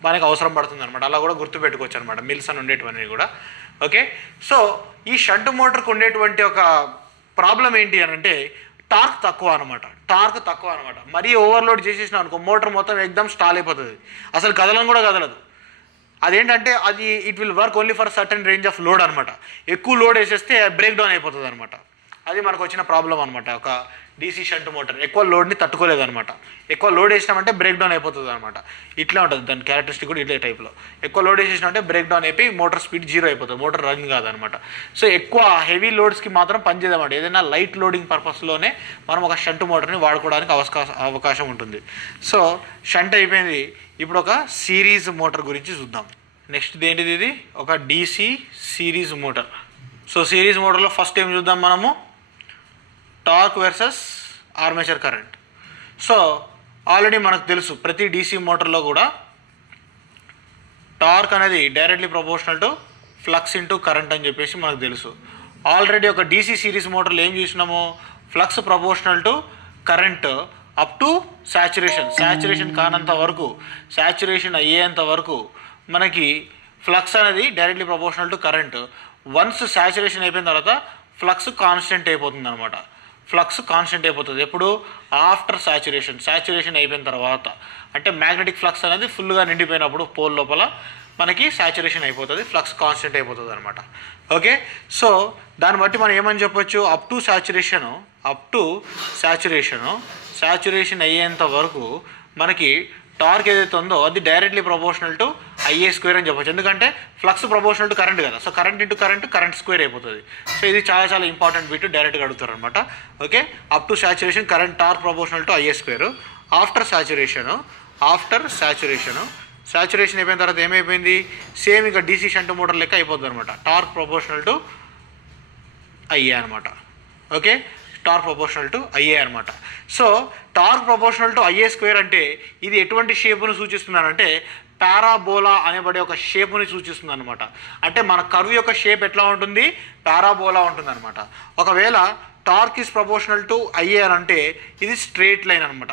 మనకి అవసరం పడుతుంది అనమాట. అలా కూడా గుర్తుపెట్టుకోవచ్చు అనమాట, మిల్స్ అని ఉండేటివన్నీ కూడా. ఓకే, సో ఈ షంట్ మోటార్కి ఉండేటువంటి ఒక ప్రాబ్లం ఏంటి అని అంటే టార్క్ తక్కువ అనమాట. మరీ ఓవర్లోడ్ చేసేసినాం అనుకో మోటార్ మొత్తం ఎగ్దమ్ స్టాల్ అయిపోతుంది, అసలు కదలం కూడా కదలదు. అదేంటంటే అది it will work only for certain range of load అనమాట. ఎక్కువ లోడ్ వేసేస్తే బ్రేక్ డౌన్ అయిపోతుంది అనమాట. అది మనకు వచ్చిన ప్రాబ్లం అనమాట. ఒక డీసీ షంట్ మోటార్ ఎక్కువ లోడ్ని తట్టుకోలేదనమాట. ఎక్కువ లోడ్ వేసినామంటే బ్రేక్ డౌన్ అయిపోతుంది అనమాట. ఇట్లా ఉంటుంది దాని క్యారెక్టరిస్టిక్ కూడా ఇట్లే టైప్లో. ఎక్కువ లోడ్ వేసేసినామంటే బ్రేక్ డౌన్ అయిపోయి మోటార్ స్పీడ్ 0 అయిపోతుంది, మోటార్ రన్ కాదనమాట. సో ఎక్కువ హెవీ లోడ్స్కి మాత్రం పనిచేయదన్నమాట. ఏదైనా లైట్ లోడింగ్ పర్పస్లోనే మనం ఒక షంట్ మోటార్ని వాడుకోవడానికి అవకాశం ఉంటుంది. సో షంట్ అయిపోయింది. ఇప్పుడు ఒక సిరీస్ మోటార్ గురించి చూద్దాం. నెక్స్ట్ ఏంటిది? ఇది ఒక DC series motor. So series మోటార్లో ఫస్ట్ ఏం చూద్దాం మనము? Torque versus armature current. So already మనకు తెలుసు ప్రతి డీసీ మోటార్లో కూడా టార్క్ అనేది directly proportional to flux into current అని చెప్పేసి మనకు తెలుసు. ఆల్రెడీ ఒక డీసీ సిరీస్ మోటార్లో ఏం చూసినాము? Flux proportional to current up to saturation కానంత వరకు, శాచురేషన్ అయ్యేంత వరకు మనకి ఫ్లక్స్ అనేది directly proportional to current. Once saturation అయిపోయిన తర్వాత ఫ్లక్స్ కాన్స్టెంట్ అయిపోతుంది అనమాట. ఎప్పుడు? ఆఫ్టర్ శాచురేషన్ అయిపోయిన తర్వాత. అంటే మ్యాగ్నెటిక్ ఫ్లక్స్ అనేది ఫుల్గా నిండిపోయినప్పుడు పోల్ లోపల మనకి శాచురేషన్ అయిపోతుంది, ఫ్లక్స్ కాన్స్టెంట్ అయిపోతుంది అనమాట. ఓకే, సో దాన్ని బట్టి మనం ఏమని చెప్పొచ్చు? అప్ టు శాచురేషన్ అయ్యేంత వరకు మనకి టార్క్ ఏదైతే ఉందో అది డైరెక్ట్లీ ప్రపోర్షనల్ టు IA² అని చెప్పొచ్చు. ఎందుకంటే ఫ్లక్స్ ప్రపోర్షనల్ టు కరెంట్ కదా. So current into current square అయిపోతుంది. సో ఇది చాలా ఇంపార్టెంట్ బిట్, డైరెక్ట్గా అడుగుతారు అనమాట. Okay, up to saturation current torque proportional to IA². After saturation అయిపోయిన తర్వాత ఏమైపోయింది? సేమ్ ఇంకా డీసీ షంట్ మోటార్ లెక్క అయిపోతుంది అనమాట. టార్క్ ప్రపోర్షనల్ టు IA అనమాట. Okay, torque proportional to IA అనమాట. So torque proportional to IA² అంటే ఇది ఎటువంటి షేపును సూచిస్తున్నానంటే పారాబోలా అనబడే ఒక షేపుని సూచిస్తుంది అనమాట. అంటే మన కర్వ్ యొక్క షేప్ ఎట్లా ఉంటుంది? పారాబోలా ఉంటుంది అనమాట. ఒకవేళ torque is proportional to IA అని అంటే ఇది స్ట్రైట్ లైన్ అనమాట.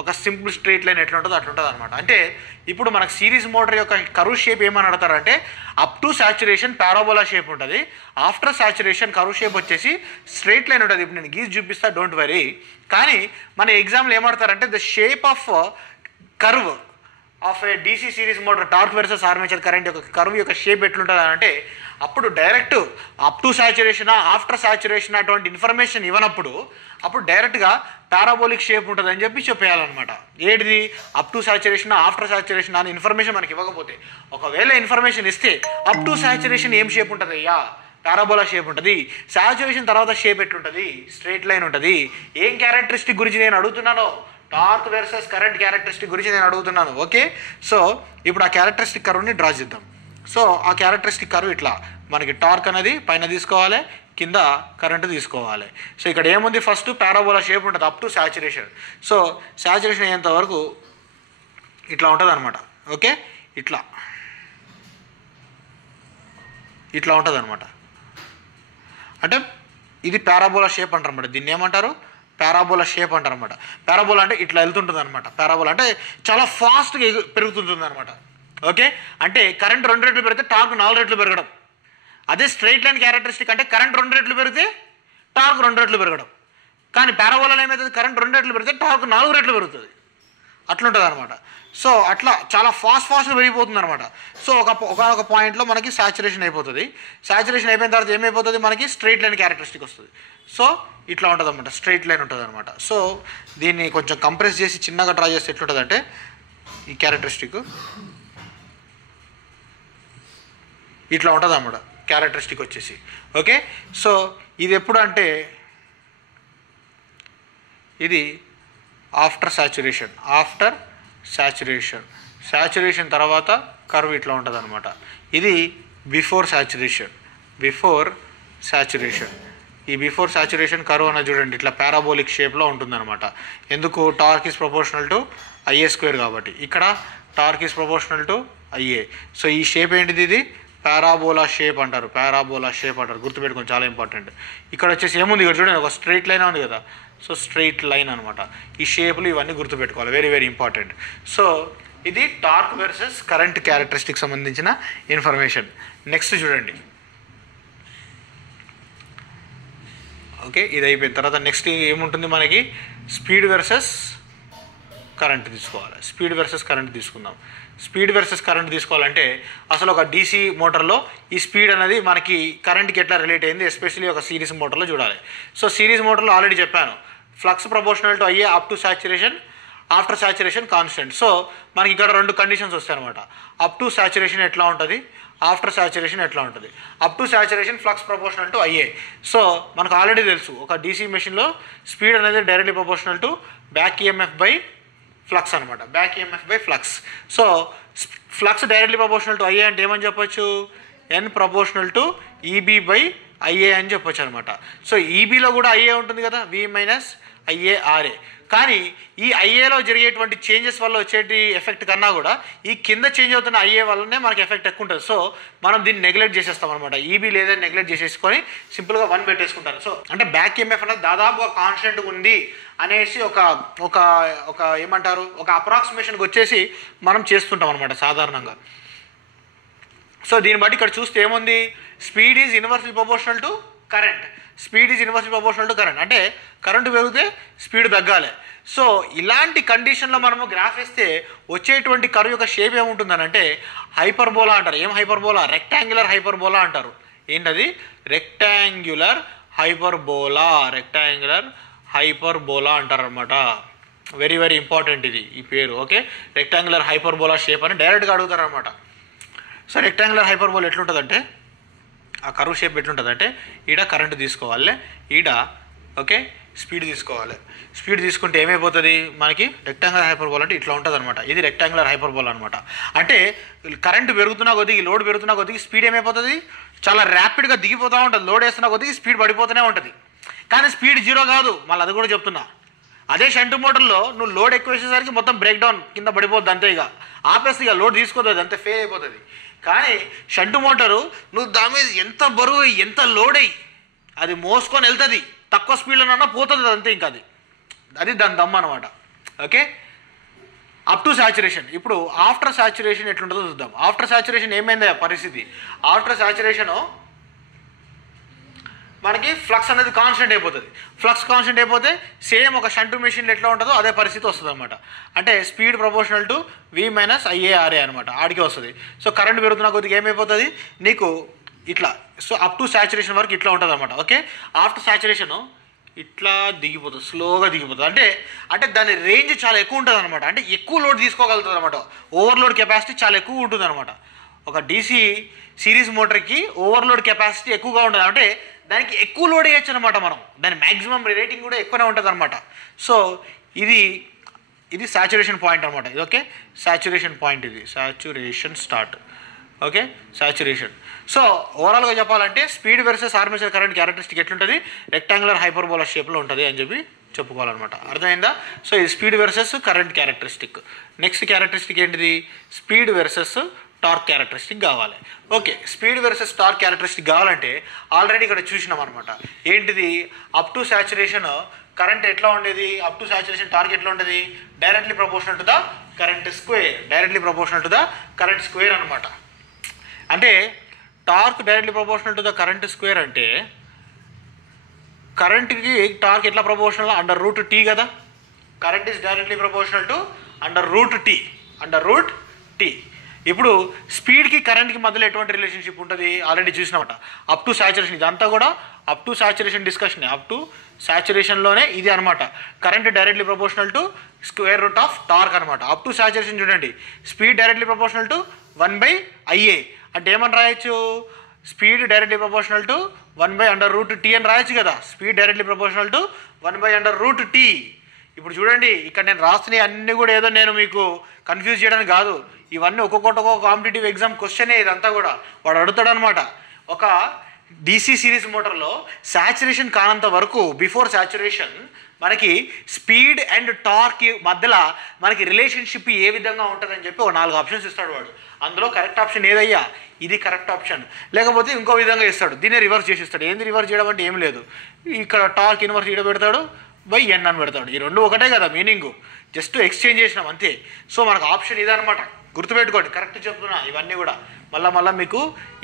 ఒక సింపుల్ స్ట్రైట్ లైన్ ఎట్లా ఉంటుందో అట్లా ఉంటుంది అనమాట. అంటే ఇప్పుడు మనకు సిరీస్ మోటార్ యొక్క కర్వ్ షేప్ ఏమని అడతారంటే up to saturation parabola shape ఉంటుంది, ఆఫ్టర్ శాచురేషన్ కర్వ్ షేప్ వచ్చేసి స్ట్రైట్ లైన్ ఉంటుంది. ఇప్పుడు నేను గీసి చూపిస్తా, డోంట్ వరీ. కానీ మన ఎగ్జామ్లో ఏమంటారంటే the shape of curve of a DC series motor torque versus armature current యొక్క కర్వ్ యొక్క షేప్ ఎట్లుంటుంది అంటే అప్పుడు direct up to saturation after saturation అటువంటి ఇన్ఫర్మేషన్ ఇవ్వనప్పుడు అప్పుడు డైరెక్ట్గా పారాబోలిక్ షేప్ ఉంటుంది అని చెప్పి చెప్పేయాలన్నమాట. ఏంటిది? Up to saturation after saturation అని ఇన్ఫర్మేషన్ మనకి ఇవ్వకపోతే, ఒకవేళ ఇన్ఫర్మేషన్ ఇస్తే అప్ టు శాచురేషన్ ఏం షేప్ ఉంటుంది అయ్యా? పారాబోలా షేప్ ఉంటుంది. శాచురేషన్ తర్వాత షేప్ ఎట్లుంటుంది? స్ట్రైట్ లైన్ ఉంటుంది. ఏం క్యారెక్టరిస్టిక్ గురించి నేను అడుగుతున్నానో? టార్క్ వర్సెస్ కరెంట్ క్యారెక్టరిస్టిక్ గురించి నేను అడుగుతున్నాను. ఓకే, సో ఇప్పుడు ఆ క్యారెక్టరిస్టిక్ కర్వ్ని డ్రా చేద్దాం. సో ఆ క్యారెక్టరిస్టిక్ కర్వ్ ఇట్లా మనకి టార్క్ అనేది పైన తీసుకోవాలి, కింద కరెంటు తీసుకోవాలి. సో ఇక్కడ ఏముంది? ఫస్ట్ పారాబోలా షేప్ ఉంటుంది up to saturation. So saturation అయ్యేంత వరకు ఇట్లా ఉంటుంది అనమాట. ఓకే, ఇట్లా ఉంటుంది అనమాట. అంటే ఇది పారాబోలా షేప్ అంటారు అనమాట. దీన్ని ఏమంటారు? పారాబోలా షేప్ అంటారు అనమాట. పారాబోలా అంటే ఇట్లా వెళ్తుంటుంది అనమాట. పారాబోలా అంటే చాలా ఫాస్ట్గా పెరుగుతుంటుంది అనమాట. ఓకే, అంటే కరెంట్ 2 రెట్లు పెరిగితే టార్క్ 4 రెట్లు పెరగడం. అదే స్ట్రైట్ లైన్ క్యారెక్టరిస్టిక్ అంటే కరెంట్ 2 రెట్లు పెరిగితే టార్క్ 2 రెట్లు పెరగడం. కానీ పారాబోలాలో ఏమవుతుంది? కరెంట్ 2 రెట్లు పెరిగితే టార్క్ 4 రెట్లు పెరుగుతుంది. అట్లుంటుంది అనమాట. సో అట్లా చాలా ఫాస్ట్గా పెరిగిపోతుంది అనమాట. సో ఒక పాయింట్లో మనకి శాచురేషన్ అయిపోతుంది. శాచురేషన్ అయిపోయిన తర్వాత ఏమైపోతుంది? మనకి స్ట్రైట్ లైన్ క్యారెక్టరిస్టిక్ వస్తుంది. సో ఇట్లా ఉంటుంది అనమాట, స్ట్రైట్ లైన్ ఉంటుంది అనమాట. సో దీన్ని కొంచెం కంప్రెస్ చేసి చిన్నగా డ్రా చేస్తే ఎట్లుంటుంది అంటే ఈ క్యారెక్టరిస్టిక్ ఇట్లా ఉంటుంది అన్నమాట. క్యారెక్టరిస్టిక్ వచ్చేసి ఓకే. సో ఇది ఎప్పుడు అంటే ఇది ఆఫ్టర్ శాచురేషన్ తర్వాత కర్వ్ ఇట్లా ఉంటుంది అనమాట. ఇది బిఫోర్ శాచురేషన్. ఈ బిఫోర్ శాచురేషన్ కర్వ్ అన్న చూడండి ఇట్లా పారాబోలిక్ షేప్లో ఉంటుందన్నమాట. ఎందుకు? Torque is proportional to IA² కాబట్టి. ఇక్కడ torque is proportional to IA. So ఈ షేప్ ఏంటిది? ఇది పారాబోలా షేప్ అంటారు. గుర్తుపెట్టుకోండి, చాలా ఇంపార్టెంట్. ఇక్కడ వచ్చేసి ఏముంది? ఇక్కడ చూడండి ఒక స్ట్రైట్ లైన్ ఉంది కదా. సో స్ట్రైట్ లైన్ అనమాట. ఈ షేపులు ఇవన్నీ గుర్తుపెట్టుకోవాలి, వెరీ వెరీ ఇంపార్టెంట్. సో ఇది టార్క్ వర్సెస్ కరెంట్ క్యారెక్టరిస్టిక్ సంబంధించిన ఇన్ఫర్మేషన్. నెక్స్ట్ చూడండి. ఓకే, ఇది అయిపోయిన తర్వాత నెక్స్ట్ ఏముంటుంది మనకి, స్పీడ్ వర్సెస్ కరెంట్ తీసుకోవాలి. స్పీడ్ వర్సెస్ కరెంట్ తీసుకుందాం. స్పీడ్ వర్సెస్ కరెంట్ తీసుకోవాలంటే అసలు ఒక డీసీ మోటార్లో ఈ స్పీడ్ అనేది మనకి కరెంట్కి ఎట్లా రిలేట్ అయింది, ఎస్పెషల్లీ ఒక సిరీస్ మోటార్లో చూడాలి. సో సిరీస్ మోటార్లో ఆల్రెడీ చెప్పాను, ఫ్లక్స్ ప్రపోర్షనల్ టు అయ్యే up to saturation, after saturation constant. So మనకి ఇక్కడ 2 కండిషన్స్ వస్తాయి అనమాట. అప్ టు సాచురేషన్ ఎట్లా ఉంటుంది, ఆఫ్టర్ సాచురేషన్ ఎట్లా ఉంటుంది. Up to saturation flux proportional to IA. So మనకు ఆల్రెడీ తెలుసు ఒక డీసీ మెషిన్లో స్పీడ్ అనేది directly proportional to back EMF by flux అనమాట, back EMF by flux. So flux directly proportional to IA అంటే ఏమని చెప్పొచ్చు, N proportional to EB by IA అని చెప్పొచ్చు అనమాట. సో ఈబీలో కూడా ఐఏ ఉంటుంది కదా, వి మైనస్ ఐఏఆర్ఏ. కానీ ఈ ఐఏలో జరిగేటువంటి చేంజెస్ వల్ల వచ్చేటి ఎఫెక్ట్ కన్నా కూడా ఈ కింద చేంజ్ అవుతున్న ఐఏ వల్లనే మనకి ఎఫెక్ట్ ఎక్కువ ఉంటుంది. సో మనం దీన్ని నెగ్లెక్ట్ చేసేస్తాం అనమాట. ఈబీ లేదని నెగ్లెక్ట్ చేసేసుకొని సింపుల్గా 1 పెట్టేసుకుంటారు. సో అంటే బ్యాక్ ఈఎంఎఫ్ అనేది దాదాపుగా కాన్స్టెంట్గా ఉంది అనేసి ఒక ఒక ఒక ఏమంటారు, ఒక అప్రాక్సిమేషన్కి వచ్చేసి మనం చేస్తుంటాం అనమాట సాధారణంగా. సో దీన్ని బట్టి ఇక్కడ చూస్తే ఏముంది, speed is inversely proportional to current. Speed is inversely proportional to current అంటే కరెంటు పెరిగితే స్పీడ్ తగ్గాలి. సో ఇలాంటి కండిషన్లో మనము గ్రాఫ్ వేస్తే వచ్చేటువంటి కర్వ్ యొక్క షేప్ ఏముంటుందని అంటే హైపర్బోలా అంటారు. ఏం హైపర్బోలా, రెక్టాంగులర్ హైపర్బోలా అంటారు. ఏంటది, రెక్టాంగులర్ హైపర్బోలా, రెక్టాంగులర్ హైపర్బోలా అంటారు అనమాట. వెరీ వెరీ ఇంపార్టెంట్ ఇది, ఈ పేరు. ఓకే, రెక్టాంగులర్ హైపర్బోలా షేప్ అని డైరెక్ట్గా అడుగుతారు అనమాట. సో రెక్టాంగులర్ హైపర్బోలా ఎట్లుంటుందంటే, ఆ కర్వ్ షేప్ ఎట్లుంటుందంటే ఈడ కరెంటు తీసుకోవాలి, ఈడ ఓకే స్పీడ్ తీసుకోవాలి. స్పీడ్ తీసుకుంటే ఏమైపోతుంది మనకి, రెక్టాంగులర్ హైపర్బోలా అంటే ఇట్లా ఉంటుంది అనమాట. ఇది రెక్టాంగులర్ హైపర్బోలా అనమాట. అంటే కరెంటు పెరుగుతున్న కొద్దిగా, లోడ్ పెరుగుతున్న కొద్దిగా స్పీడ్ ఏమైపోతుంది, చాలా ర్యాపిడ్గా దిగిపోతూ ఉంటుంది. లోడ్ వేస్తున్న కొద్దిగా స్పీడ్ పడిపోతూనే ఉంటుంది. కానీ స్పీడ్ 0 కాదు, మళ్ళీ అది కూడా చెప్తున్నా. అదే షంట్ మోటార్లో నువ్వు లోడ్ ఎక్కువ వేసేసరికి మొత్తం బ్రేక్ డౌన్ కింద పడిపోద్ది అంతే. ఇక ఆపేస్తే ఇక లోడ్ తీసుకోతుంది అంతే, ఫెయిల్ అయిపోతుంది. కానీ షంట్ మోటారు నువ్వు దాని మీద ఎంత బరువు ఎంత లోడ్ అయ్యి అది మోసుకొని వెళ్తుంది, తక్కువ స్పీడ్లోనన్నా పోతుంది అంతే. ఇంకా అది దాని దమ్ అనమాట. Okay, up to saturation. ఇప్పుడు ఆఫ్టర్ సాచురేషన్ ఎట్లుంటుందో చూద్దాం. ఆఫ్టర్ సాచురేషన్ ఏమైందా పరిస్థితి, ఆఫ్టర్ సాచురేషను మనకి ఫ్లక్స్ అనేది కాన్స్టెంట్ అయిపోతుంది. ఫ్లక్స్ కాన్స్టెంట్ అయిపోతే సేమ్ ఒక షంట్ మెషిన్లో ఎట్లా ఉంటుందో అదే పరిస్థితి వస్తుంది అనమాట. అంటే speed proportional to V minus IARA అనమాట, ఆడికి వస్తుంది. సో కరెంట్ పెరుగుతున్న కొద్దిగా ఏమైపోతుంది నీకు ఇట్లా. సో అప్ టు సాచురేషన్ వరకు ఇట్లా ఉంటుంది అనమాట. ఓకే, ఆఫ్టర్ సాచురేషన్ ఇట్లా దిగిపోతుంది, స్లోగా దిగిపోతుంది. అంటే దాని రేంజ్ చాలా ఎక్కువ ఉంటుంది అనమాట. అంటే ఎక్కువ లోడ్ తీసుకోగలుగుతుంది అనమాట. ఓవర్లోడ్ కెపాసిటీ చాలా ఎక్కువ ఉంటుంది అనమాట. ఒక డీసీ సిరీస్ మోటార్కి ఓవర్లోడ్ కెపాసిటీ ఎక్కువగా ఉంటుంది. అంటే దానికి ఎక్కువ లోడ్ వేయచ్చు అనమాట మనం. దాని మ్యాక్సిమం రేటింగ్ కూడా ఎక్కువనే ఉంటుంది అనమాట. సో ఇది సాచురేషన్ పాయింట్ అనమాట. ఇది ఓకే, సాచురేషన్ పాయింట్, ఇది saturation start. Okay, saturation. So ఓవరాల్గా చెప్పాలంటే speed versus armature current characteristic ఎట్లుంటుంది, రెక్టాంగులర్ హైపర్బోలా షేప్లో ఉంటుంది అని చెప్పి చెప్పుకోవాలన్నమాట. అర్థమైందా? సో ఇది speed versus current characteristic. Next characteristic ఏంటిది, స్పీడ్ వర్సెస్ టార్క్ క్యారెక్టరిస్టిక్ కావాలి. Okay, speed versus torque characteristic కావాలంటే ఆల్రెడీ ఇక్కడ చూసినాం అనమాట. ఏంటిది, అప్ టు సాచురేషన్ కరెంట్ ఎట్లా ఉండేది, అప్ టు సాచురేషన్ టార్క్ ఎట్లా ఉండేది, directly proportional to the current square, directly proportional to the current square అనమాట. అంటే torque directly proportional to the current square అంటే కరెంట్కి టార్క్ ఎట్లా ప్రపోర్షనల్, అండర్ రూట్ టీ కదా. Current is directly proportional to under root T, under root T. ఇప్పుడు స్పీడ్కి కరెంట్కి మధ్యలో ఎటువంటి రిలేషన్షిప్ ఉంటుంది ఆల్రెడీ చూసినమాట. అప్ టు సాచురేషన్, ఇదంతా కూడా up to saturation discussion. Up to సాచురేషన్లోనే ఇది అనమాట. Current directly proportional to square root of torque అనమాట. అప్ టు సాచురేషన్ చూడండి, speed directly proportional to 1/IA. అంటే ఏమని రాయొచ్చు, speed directly proportional to 1/√T అని రాయొచ్చు కదా. Speed directly proportional to 1/√T. ఇప్పుడు చూడండి, ఇక్కడ నేను రాస్తున్న అన్నీ కూడా ఏదో నేను మీకు కన్ఫ్యూజ్ చేయడానికి కాదు. ఇవన్నీ ఒక్కొక్కటి ఒక్కొక్క కాంపిటేటివ్ ఎగ్జామ్ క్వశ్చనే ఇదంతా కూడా. వాడు అడుగుతాడు అనమాట. ఒక డీసీ సిరీస్ మోటార్లో సాచురేషన్ కానంత వరకు, బిఫోర్ సాచురేషన్ మనకి స్పీడ్ అండ్ టార్క్ మధ్యలో మనకి రిలేషన్షిప్ ఏ విధంగా ఉంటుందని చెప్పి ఒక 4 ఆప్షన్స్ ఇస్తాడు వాడు. అందులో కరెక్ట్ ఆప్షన్ ఏదయ్యా, ఇది కరెక్ట్ ఆప్షన్. లేకపోతే ఇంకో విధంగా ఇస్తాడు, దీన్ని రివర్స్ చేసి ఇస్తాడు. ఏంది రివర్స్ చేయడం అంటే ఏం లేదు, ఇక్కడ టార్క్ ఇన్వర్స్ ఈడ పెడతాడు, బై ఎన్ అని పెడతాడు. ఈ రెండు ఒకటే కదా మీనింగ్, జస్ట్ ఎక్స్చేంజ్ చేసినాం అంతే. సో మనకు ఆప్షన్ ఇదనమాట, గుర్తుపెట్టుకోండి. కరెక్ట్ చెప్తున్నా, ఇవన్నీ కూడా మళ్ళీ మీకు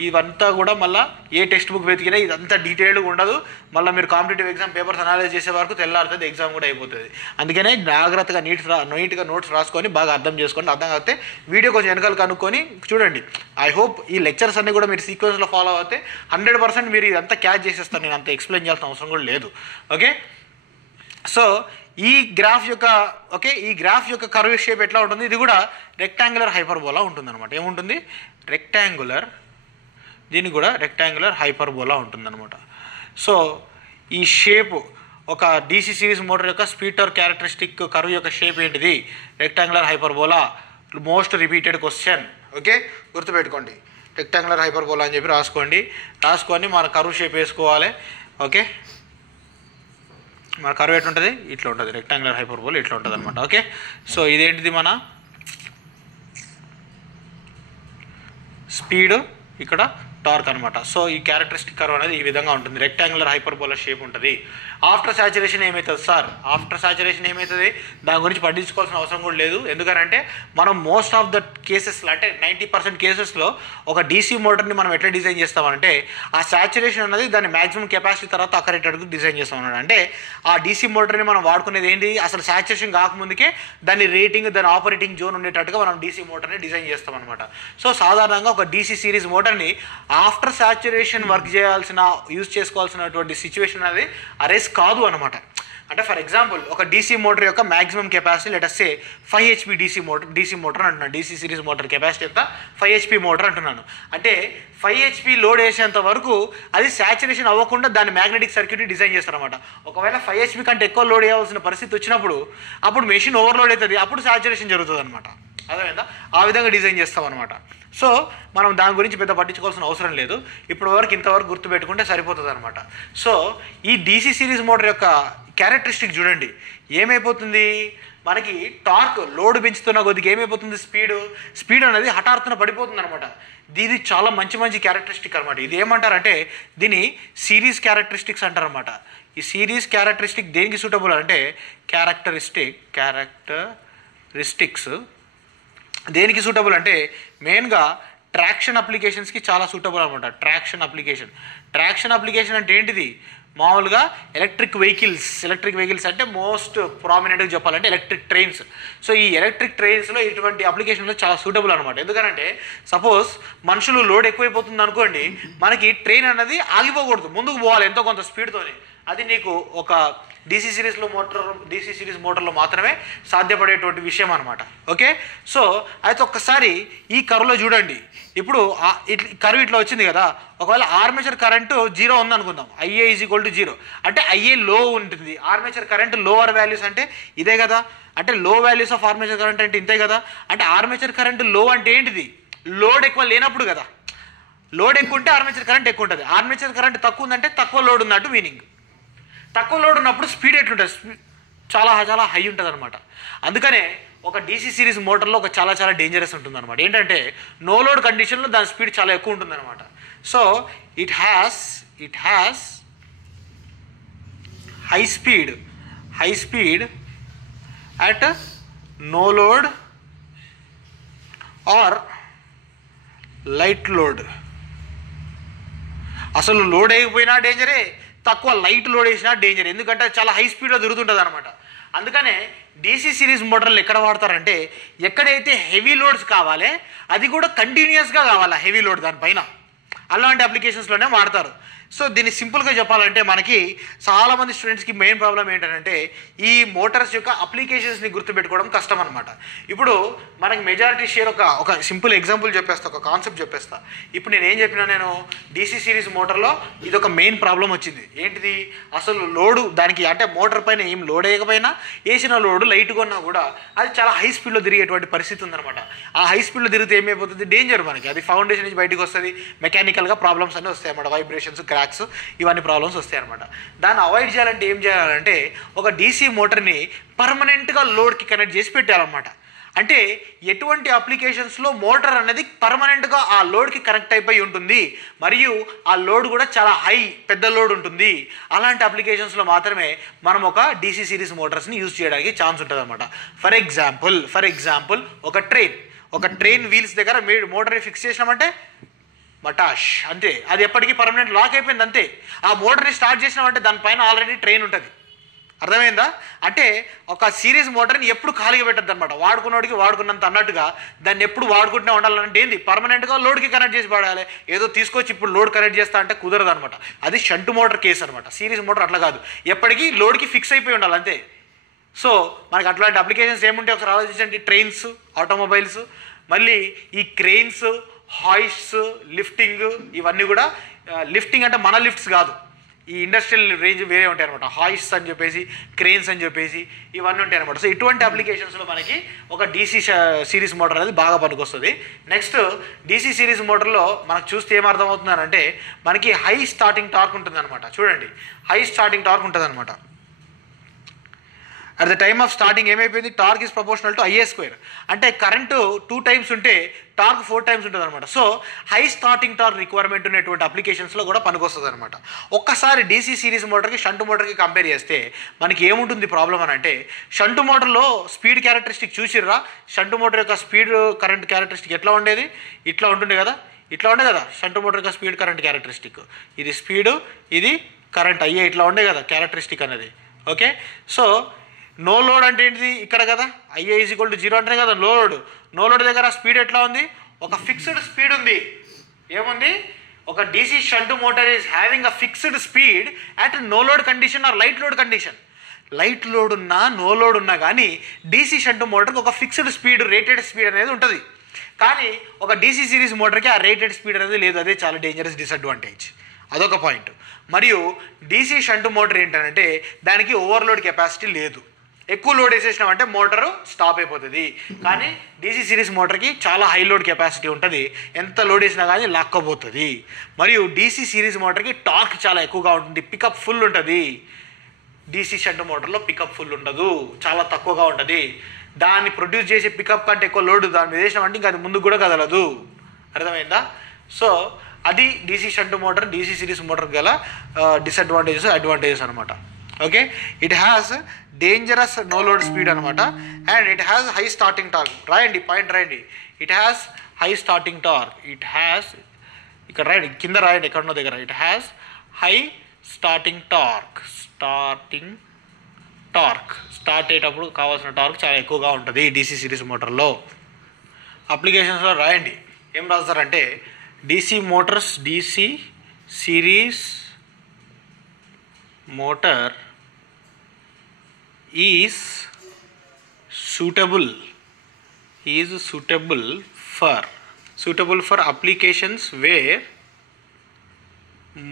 ఇవంతా కూడా మళ్ళీ ఏ టెక్స్ట్ బుక్ వెతికినా ఇదంతా డీటెయిల్డ్గా ఉండదు. మళ్ళీ మీరు కాంపిటేటివ్ ఎగ్జామ్ పేపర్స్ అనలైజ్ చేసే వరకు తెల్లారుతుంది, ఎగ్జామ్ కూడా అయిపోతుంది. అందుకనే జాగ్రత్తగా నీట్గా నోట్స్ రాసుకొని బాగా అర్థం చేసుకోండి. అర్థం కాకపోతే వీడియో కొంచెం వెనకాల కనుక్కొని చూడండి. ఐ హోప్ ఈ లెక్చర్స్ అన్నీ కూడా మీరు సీక్వెన్స్లో ఫాలో అవుతే 100% మీరు ఇదంతా క్యాచ్ చేసేస్తారు. నేను అంత ఎక్స్ప్లెయిన్ చేయాల్సిన అవసరం కూడా లేదు. ఓకే, సో ఈ గ్రాఫ్ యొక్క కర్వ్ షేప్ ఎట్లా ఉంటుంది? ఇది కూడా రెక్టాంగులర్ హైపర్బోలా ఉంటుందన్నమాట. ఏముంటుంది? దీనికి కూడా రెక్టాంగులర్ హైపర్బోలా ఉంటుందన్నమాట. సో ఈ షేప్ ఒక డీసీ సిరీస్ మోటార్ యొక్క స్పీడ్ టార్క్ క్యారెక్టరిస్టిక్ కర్వ్ యొక్క షేప్ ఏంటిది? Rectangular hyperbola. Most repeated question. Okay, గుర్తుపెట్టుకోండి. రెక్టాంగులర్ హైపర్బోలా అని చెప్పి రాసుకొని మన కర్వ్ షేప్ వేసుకోవాలి. ఓకే, మన కర్వ్ ఎట్లుంటుంది? ఇట్లా ఉంటుంది. రెక్టాంగులర్ హైపర్బోలా ఇట్లా ఉంటుంది అనమాట. ఓకే, సో ఇదేంటిది? మన స్పీడ్, ఇక్కడ టార్క్ అనమాట. సో ఈ క్యారెక్టరిస్టిక్ కర్వ్ అనేది ఈ విధంగా ఉంటుంది. రెక్టాంగులర్ హైపర్బోలా షేప్ ఉంటుంది. ఆఫ్టర్ సాచురేషన్ ఏమవుతుంది సార్? ఆఫ్టర్ సాచురేషన్ ఏమవుతుంది? దాని గురించి పట్టించుకోవాల్సిన అవసరం కూడా లేదు. ఎందుకంటే మనం మోస్ట్ ఆఫ్ ద కేసెస్లో, అంటే 90% కేసెస్లో ఒక డీసీ మోటార్ని మనం ఎట్లా డిజైన్ చేస్తామంటే ఆ సాచురేషన్ అనేది దాని మ్యాక్సిమం కెపాసిటీ తర్వాత అక్కడేటట్టుకు డిజైన్ చేస్తామన్నమాట. అంటే ఆ డీసీ మోటార్ని మనం వాడుకునేది ఏంటి? అసలు సాచురేషన్ కాకముందుకే దాని రేటింగ్, దాని ఆపరేటింగ్ జోన్ ఉండేటట్టుగా మనం డీసీ మోటార్ని డిజైన్ చేస్తామన్నమాట. సో సాధారణంగా ఒక డీసీ సిరీస్ మోటార్ని ఆఫ్టర్ సాచురేషన్ వర్క్ యూజ్ చేసుకోవాల్సినటువంటి సిచ్యువేషన్ అనేది అరేస్ కాదు అనమాట. అంటే ఫర్ ఎగ్జాంపుల్ ఒక డీసీ మోటార్ యొక్క maximum capacity let say 5 HP DC motor అంటున్నాను. డీసీ సిరీస్ మోటార్ కెపాసిటీ ఎంత? 5 HP మోటార్ అంటున్నాను. అంటే 5 HP లోడ్ వేసేంత వరకు అది సాచురేషన్ అవ్వకుండా దాని మ్యాగ్నెటిక్ సర్క్యూట్ని డిజైన్ చేస్తారనమాట. ఒకవేళ 5 HP కంటే ఎక్కువ లోడ్ వేయాల్సిన పరిస్థితి వచ్చినప్పుడు అప్పుడు మెషిన్ ఓవర్లోడ్ అవుతుంది, అప్పుడు సాచురేషన్ జరుగుతుంది అనమాట. అర్థమైందా? ఆ విధంగా డిజైన్ చేస్తాం అనమాట. సో మనం దాని గురించి పెద్ద పట్టించుకోవాల్సిన అవసరం లేదు. ఇంతవరకు గుర్తుపెట్టుకుంటే సరిపోతుంది అనమాట. సో ఈ డీసీ సిరీస్ మోటార్ యొక్క క్యారెక్టరిస్టిక్ చూడండి. ఏమైపోతుంది? మనకి టార్క్ లోడ్ పెంచుతున్న కొద్దిగా ఏమైపోతుంది? స్పీడ్ అనేది హఠాత్తున పడిపోతుంది అనమాట. ఇది చాలా మంచి క్యారెక్టరిస్టిక్ అనమాట. ఇది ఏమంటారంటే దీని సిరీస్ క్యారెక్టరిస్టిక్స్ అంటారనమాట. ఈ సిరీస్ క్యారెక్టరిస్టిక్ దేనికి సూటబుల్ అంటే క్యారెక్టరిస్టిక్స్ దేనికి సూటబుల్ అంటే మెయిన్గా ట్రాక్షన్ అప్లికేషన్స్కి చాలా సూటబుల్ అనమాట. ట్రాక్షన్ అప్లికేషన్ అంటే ఏంటిది? మామూలుగా ఎలక్ట్రిక్ వెహికల్స్ అంటే మోస్ట్ ప్రామినెంట్గా చెప్పాలంటే ఎలక్ట్రిక్ ట్రైన్స్. సో ఈ ఎలక్ట్రిక్ ట్రైన్స్లో ఇటువంటి అప్లికేషన్లో చాలా సూటబుల్ అనమాట. ఎందుకంటే సపోజ్ మనుషులు లోడ్ ఎక్కువైపోతుంది అనుకోండి, మనకి ట్రైన్ అనేది ఆగిపోకూడదు, ముందుకు పోవాలి ఎంతో కొంత స్పీడ్తోనే. అది నీకు ఒక డీసీ సిరీస్ మోటార్లో మాత్రమే సాధ్యపడేటువంటి విషయం అనమాట. ఓకే, సో అయితే ఒక్కసారి ఈ కర్వ్లో చూడండి. ఇప్పుడు కర్వ్ ఇట్లా వచ్చింది కదా. ఒకవేళ ఆర్మేచర్ కరెంటు 0 ఉందనుకుందాం, IA = 0 అంటే IA లో ఉంటుంది. ఆర్మేచర్ కరెంట్ లోవర్ వాల్యూస్ అంటే ఇదే కదా. అంటే లో వాల్యూస్ ఆఫ్ ఆర్మేచర్ కరెంట్ అంటే ఇంతే కదా. అంటే ఆర్మేచర్ కరెంట్ లో అంటే ఏంటిది? లోడ్ ఎక్కువ లేనప్పుడు కదా. లోడ్ ఎక్కువ ఉంటే ఆర్మేచర్ కరెంట్ ఎక్కువ ఉంటుంది. ఆర్మేచర్ కరెంట్ తక్కువ ఉందంటే తక్కువ లోడ్ ఉన్నట్టు మీనింగ్. తక్కువ లోడ్ ఉన్నప్పుడు స్పీడ్ ఎట్లుంటుంది? చాలా హై ఉంటుంది అనమాట. అందుకనే ఒక డీసీ సిరీస్ మోటార్లో ఒక చాలా డేంజరస్ ఉంటుంది అనమాట. ఏంటంటే నో లోడ్ కండిషన్లో దాని స్పీడ్ చాలా ఎక్కువ ఉంటుంది అనమాట. So it has high speed at no load or light load. అసలు లోడ్ అయిపోయినా డేంజరే, తక్కువ లైట్ లోడ్ వేసినా డేంజర్. ఎందుకంటే చాలా హై స్పీడ్లో తిరుగుతుంటుంది అనమాట. అందుకనే డీసీ సిరీస్ మోటార్లు ఎక్కడ వాడతారంటే ఎక్కడైతే హెవీ లోడ్స్ కావాలి, అది కూడా కంటిన్యూస్గా కావాలి హెవీ లోడ్ దానిపైన, అలాంటి అప్లికేషన్స్లోనే వాడతారు. సో దీన్ని సింపుల్గా చెప్పాలంటే మనకి చాలామంది స్టూడెంట్స్కి మెయిన్ ప్రాబ్లం ఏంటంటే ఈ మోటార్స్ యొక్క అప్లికేషన్స్ని గుర్తుపెట్టుకోవడం కష్టం అనమాట. ఇప్పుడు మనకి మెజారిటీ షేర్ ఒక సింపుల్ ఎగ్జాంపుల్ చెప్పేస్తా, ఒక కాన్సెప్ట్ చెప్పేస్తా. ఇప్పుడు నేను ఏం చెప్పినా, నేను డీసీ సిరీస్ మోటార్లో ఇది ఒక మెయిన్ ప్రాబ్లం వచ్చింది. ఏంటిది? అసలు లోడు దానికి అంటే మోటార్ పైన ఏం లోడ్ వేయకపోయినా, వేసిన లోడు లైట్గా ఉన్నా కూడా అది చాలా హై స్పీడ్లో తిరిగేటువంటి పరిస్థితి ఉందన్నమాట. ఆ హై స్పీడ్లో తిరిగితే ఏమైపోతుంది? డేంజర్ మనకి. అది ఫౌండేషన్ నుంచి బయటకు వస్తుంది, మెకానికల్గా ప్రాబ్లమ్స్ అన్నీ వస్తాయి అన్నమాట. వైబ్రేషన్స్, ఇవన్నీ ప్రాబ్లమ్స్ వస్తాయి అనమాట. దాన్ని అవాయిడ్ చేయాలంటే ఏం చేయాలంటే ఒక డీసీ మోటార్ని పర్మనెంట్గా లోడ్కి కనెక్ట్ చేసి పెట్టాలన్నమాట. అంటే ఎటువంటి అప్లికేషన్స్లో మోటార్ అనేది పర్మనెంట్గా ఆ లోడ్కి కనెక్ట్ అయిపోయి ఉంటుంది, మరియు ఆ లోడ్ కూడా చాలా పెద్ద లోడ్ ఉంటుంది. అలాంటి అప్లికేషన్స్లో మాత్రమే మనం ఒక డీసీ సిరీస్ మోటార్స్ని యూజ్ చేయడానికి ఛాన్స్ ఉంటుంది అనమాట. ఫర్ ఎగ్జాంపుల్ ఒక ఒక ట్రైన్ వీల్స్ దగ్గర మోటార్ని ఫిక్స్ చేసినామంటే మటాష్ అంతే, అది ఎప్పటికీ పర్మనెంట్ లాక్ అయిపోయింది అంతే. ఆ మోటార్ని స్టార్ట్ చేసినామంటే దానిపైన ఆల్రెడీ ట్రైన్ ఉంటుంది. అర్థమైందా? అంటే ఒక సిరీస్ మోటార్ని ఎప్పుడు ఖాళీగా పెట్టద్దు అనమాట. వాడుకున్నోడికి వాడుకున్నంత అన్నట్టుగా దాన్ని ఎప్పుడు వాడుకుంటూనే ఉండాలంటే ఏంది, పర్మనెంట్గా లోడ్కి కనెక్ట్ చేసి పడాలి. ఏదో తీసుకొచ్చి ఇప్పుడు లోడ్ కనెక్ట్ చేస్తా అంటే కుదరదు అనమాట. అది షంట్ మోటార్ కేసు అనమాట. సిరీస్ మోటార్ అట్లా కాదు, ఎప్పటికీ లోడ్కి ఫిక్స్ అయిపోయి ఉండాలి అంతే. సో మనకి అట్లాంటి అప్లికేషన్స్ ఏముంటాయి ఒకసారి ఆలోచించండి. ట్రైన్స్, ఆటోమొబైల్స్, మళ్ళీ ఈ క్రెయిన్స్, హాయిస్ట్స్, లిఫ్టింగ్, ఇవన్నీ కూడా. లిఫ్టింగ్ అంటే మన లిఫ్ట్స్ కాదు, ఈ ఇండస్ట్రియల్ రేంజ్ వేరే ఉంటాయి అనమాట. హాయిస్ట్స్ అని చెప్పేసి, క్రెయిన్స్ అని చెప్పేసి ఇవన్నీ ఉంటాయి అనమాట. సో ఇటువంటి అప్లికేషన్స్లో మనకి ఒక డీసీ సిరీస్ మోటార్ అనేది బాగా పనికొస్తుంది. నెక్స్ట్ డీసీ సిరీస్ మోటార్లో మనకు చూస్తే ఏమర్థమవుతుందనంటే మనకి హై స్టార్టింగ్ టార్క్ ఉంటుంది అనమాట. చూడండి, హై స్టార్టింగ్ టార్క్ ఉంటుంది అనమాట. At the time of starting ఏమైపోయింది, torque is proportional to IA square. అంటే కరెంటు 2 టైమ్స్ ఉంటే టార్క్ 4 టైమ్స్ ఉంటుంది అనమాట. So high starting torque requirement ఉన్నటువంటి అప్లికేషన్స్లో కూడా పనికొస్తుంది అనమాట. ఒక్కసారి డీసీ సిరీస్ మోటార్కి షంట్ మోటార్కి కంపేర్ చేస్తే మనకి ఏముంటుంది ప్రాబ్లం అని అంటే, షంట్ మోటార్లో స్పీడ్ క్యారెక్టరిస్టిక్ చూసిర్రా? షంట్ మోటార్ యొక్క స్పీడ్ కరెంట్ క్యారెక్టరిస్టిక్ ఎట్లా ఉండేది, ఇట్లా ఉంటుంది కదా, ఇట్లా ఉండే కదా షంట్ మోటార్ యొక్క స్పీడ్ కరెంట్ క్యారెక్టరిస్టిక్. ఇది స్పీడు, ఇది కరెంట్, అయ్యే ఇట్లా ఉండే కదా క్యారెక్టరిస్టిక్ అనేది. ఓకే, సో నో లోడ్ అంటే ఏంటిది ఇక్కడ కదా, ఐఏ ఈజ్ ఈక్వల్ టు 0 అంటేనే కదా నో లోడ్. నో లోడ్ దగ్గర స్పీడ్ ఎట్లా ఉంది, ఒక ఫిక్స్డ్ స్పీడ్ ఉంది. ఏముంది, ఒక DC shunt motor is having a fixed speed at no load condition or light load condition. Light load ఉన్నా నో లోడ్ ఉన్నా కానీ డీసీ షంట్ మోటార్కి ఒక ఫిక్స్డ్ స్పీడ్, రేటెడ్ స్పీడ్ అనేది ఉంటుంది. కానీ ఒక డీసీ సిరీస్ మోటార్కి ఆ రేటెడ్ స్పీడ్ అనేది లేదు. అదే చాలా డేంజరస్ డిసడ్వాంటేజ్, అదొక పాయింట్. మరియు డీసీ షంట్ మోటార్ ఏంటంటే దానికి ఓవర్లోడ్ కెపాసిటీ లేదు. ఎక్కువ లోడ్ వేసేసినామంటే మోటారు స్టాప్ అయిపోతుంది. కానీ డీసీ సిరీస్ మోటార్కి చాలా హై లోడ్ కెపాసిటీ ఉంటుంది, ఎంత లోడ్ వేసినా కానీ లాక్కపోతుంది. మరియు డీసీ సిరీస్ మోటార్కి టార్క్ చాలా ఎక్కువగా ఉంటుంది, పికప్ ఫుల్ ఉంటుంది. డీసీ షంట్ మోటార్లో పికప్ ఫుల్ ఉండదు, చాలా తక్కువగా ఉంటుంది. దాన్ని ప్రొడ్యూస్ చేసే పికప్ కంటే ఎక్కువ లోడ్ దాన్ని వేసినామంటే ఇంకా అది ముందుకు కూడా కదలదు. అర్థమైందా? సో అది DC shunt motor, DC series motor గల డిసడ్వాంటేజెస్, అడ్వాంటేజెస్ అనమాట. Okay, it has dangerous no load speed అనమాట. And it has high starting torque. రాయండి, పాయింట్ రాయండి. It has high starting torque. It has, ఇక్కడ రాయండి, కింద రాయండి ఎక్కడనో దగ్గర. It has high starting torque. Starting torque, start అయ్యేటప్పుడు కావాల్సిన టార్క్ చాలా ఎక్కువగా ఉంటుంది డీసీ సిరీస్ మోటార్లో. అప్లికేషన్స్లో రాయండి, ఏం రాస్తారంటే DC motors, DC series motor is suitable for applications where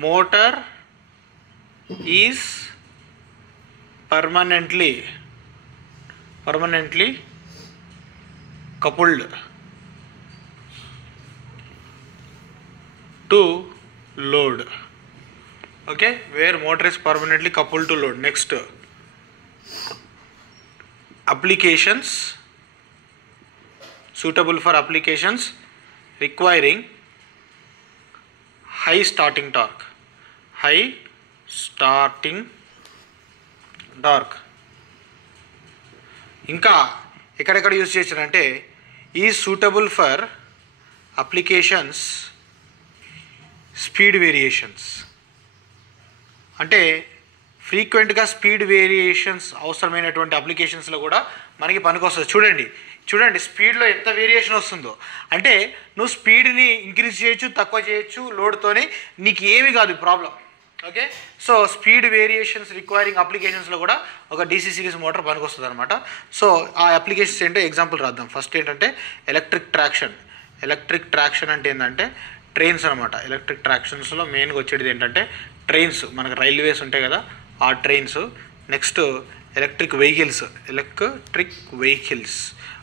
motor is permanently coupled to load. Okay, where motor is permanently coupled to load. Next, applications suitable for applications requiring high starting torque. ఇంకా ఎక్కడెక్కడ use చేశారంటే is suitable for applications speed variations. అంటే ఫ్రీక్వెంట్గా speed variations అవసరమైనటువంటి అప్లికేషన్స్లో కూడా మనకి పనికొస్తుంది. చూడండి స్పీడ్లో ఎంత వేరియేషన్ వస్తుందో. అంటే నువ్వు స్పీడ్ని ఇంక్రీజ్ చేయొచ్చు, తక్కువ చేయొచ్చు లోడ్తోని, నీకు ఏమి కాదు problem. Okay, so speed variations requiring అప్లికేషన్స్లో కూడా ఒక డీసీ సిరీస్ మోటార్ పనికొస్తుంది అనమాట. సో ఆ అప్లికేషన్స్ ఏంటో ఎగ్జాంపుల్ రాద్దాం. ఫస్ట్ ఏంటంటే ఎలక్ట్రిక్ ట్రాక్షన్ అంటే ఏంటంటే ట్రైన్స్ అనమాట. ఎలక్ట్రిక్ ట్రాక్షన్స్లో మెయిన్గా వచ్చేది ఏంటంటే ట్రైన్స్, మనకు రైల్వేస్ ఉంటాయి కదా ఆ ట్రైన్స్. నెక్స్ట్ ఎలక్ట్రిక్ వెహికల్స్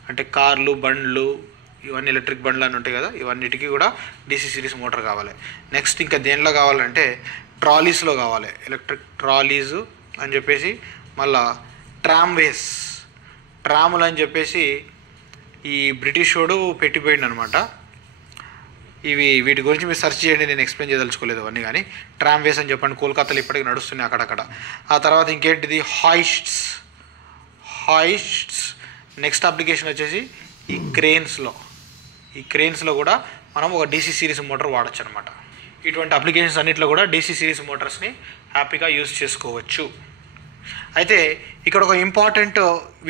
అంటే కార్లు, బండ్లు, ఇవన్నీ ఎలక్ట్రిక్ బండ్లు అని ఉంటాయి కదా, ఇవన్నిటికీ కూడా డీసీ సిరీస్ మోటార్ కావాలి. నెక్స్ట్ ఇంకా దేనిలో కావాలంటే ట్రాలీస్లో కావాలి, ఎలక్ట్రిక్ ట్రాలీస్ అని చెప్పేసి. మళ్ళా ట్రాములు అని చెప్పేసి ఈ బ్రిటిష్ వాడు పెట్టిపోయింది అనమాట. వీటి గురించి మీరు సెర్చ్ చేయండి, నేను ఎక్స్ప్లెయిన్ చేయదలుచుకోలేదు అవన్నీ. కానీ ట్రామ్వేస్ అని చెప్పండి, కోల్కతాలో ఇప్పటికీ నడుస్తున్నాయి అక్కడక్కడ. ఆ తర్వాత ఇంకేంటిది హాయిస్ట్స్. నెక్స్ట్ అప్లికేషన్ వచ్చేసి ఈ క్రెయిన్స్లో ఈ క్రెయిన్స్లో కూడా మనం ఒక డీసీ సిరీస్ మోటార్ వాడచ్చు అనమాట. ఇటువంటి అప్లికేషన్స్ అన్నింటిలో కూడా డీసీ సిరీస్ మోటార్స్ని హ్యాపీగా యూజ్ చేసుకోవచ్చు. అయితే ఇక్కడ ఒక ఇంపార్టెంట్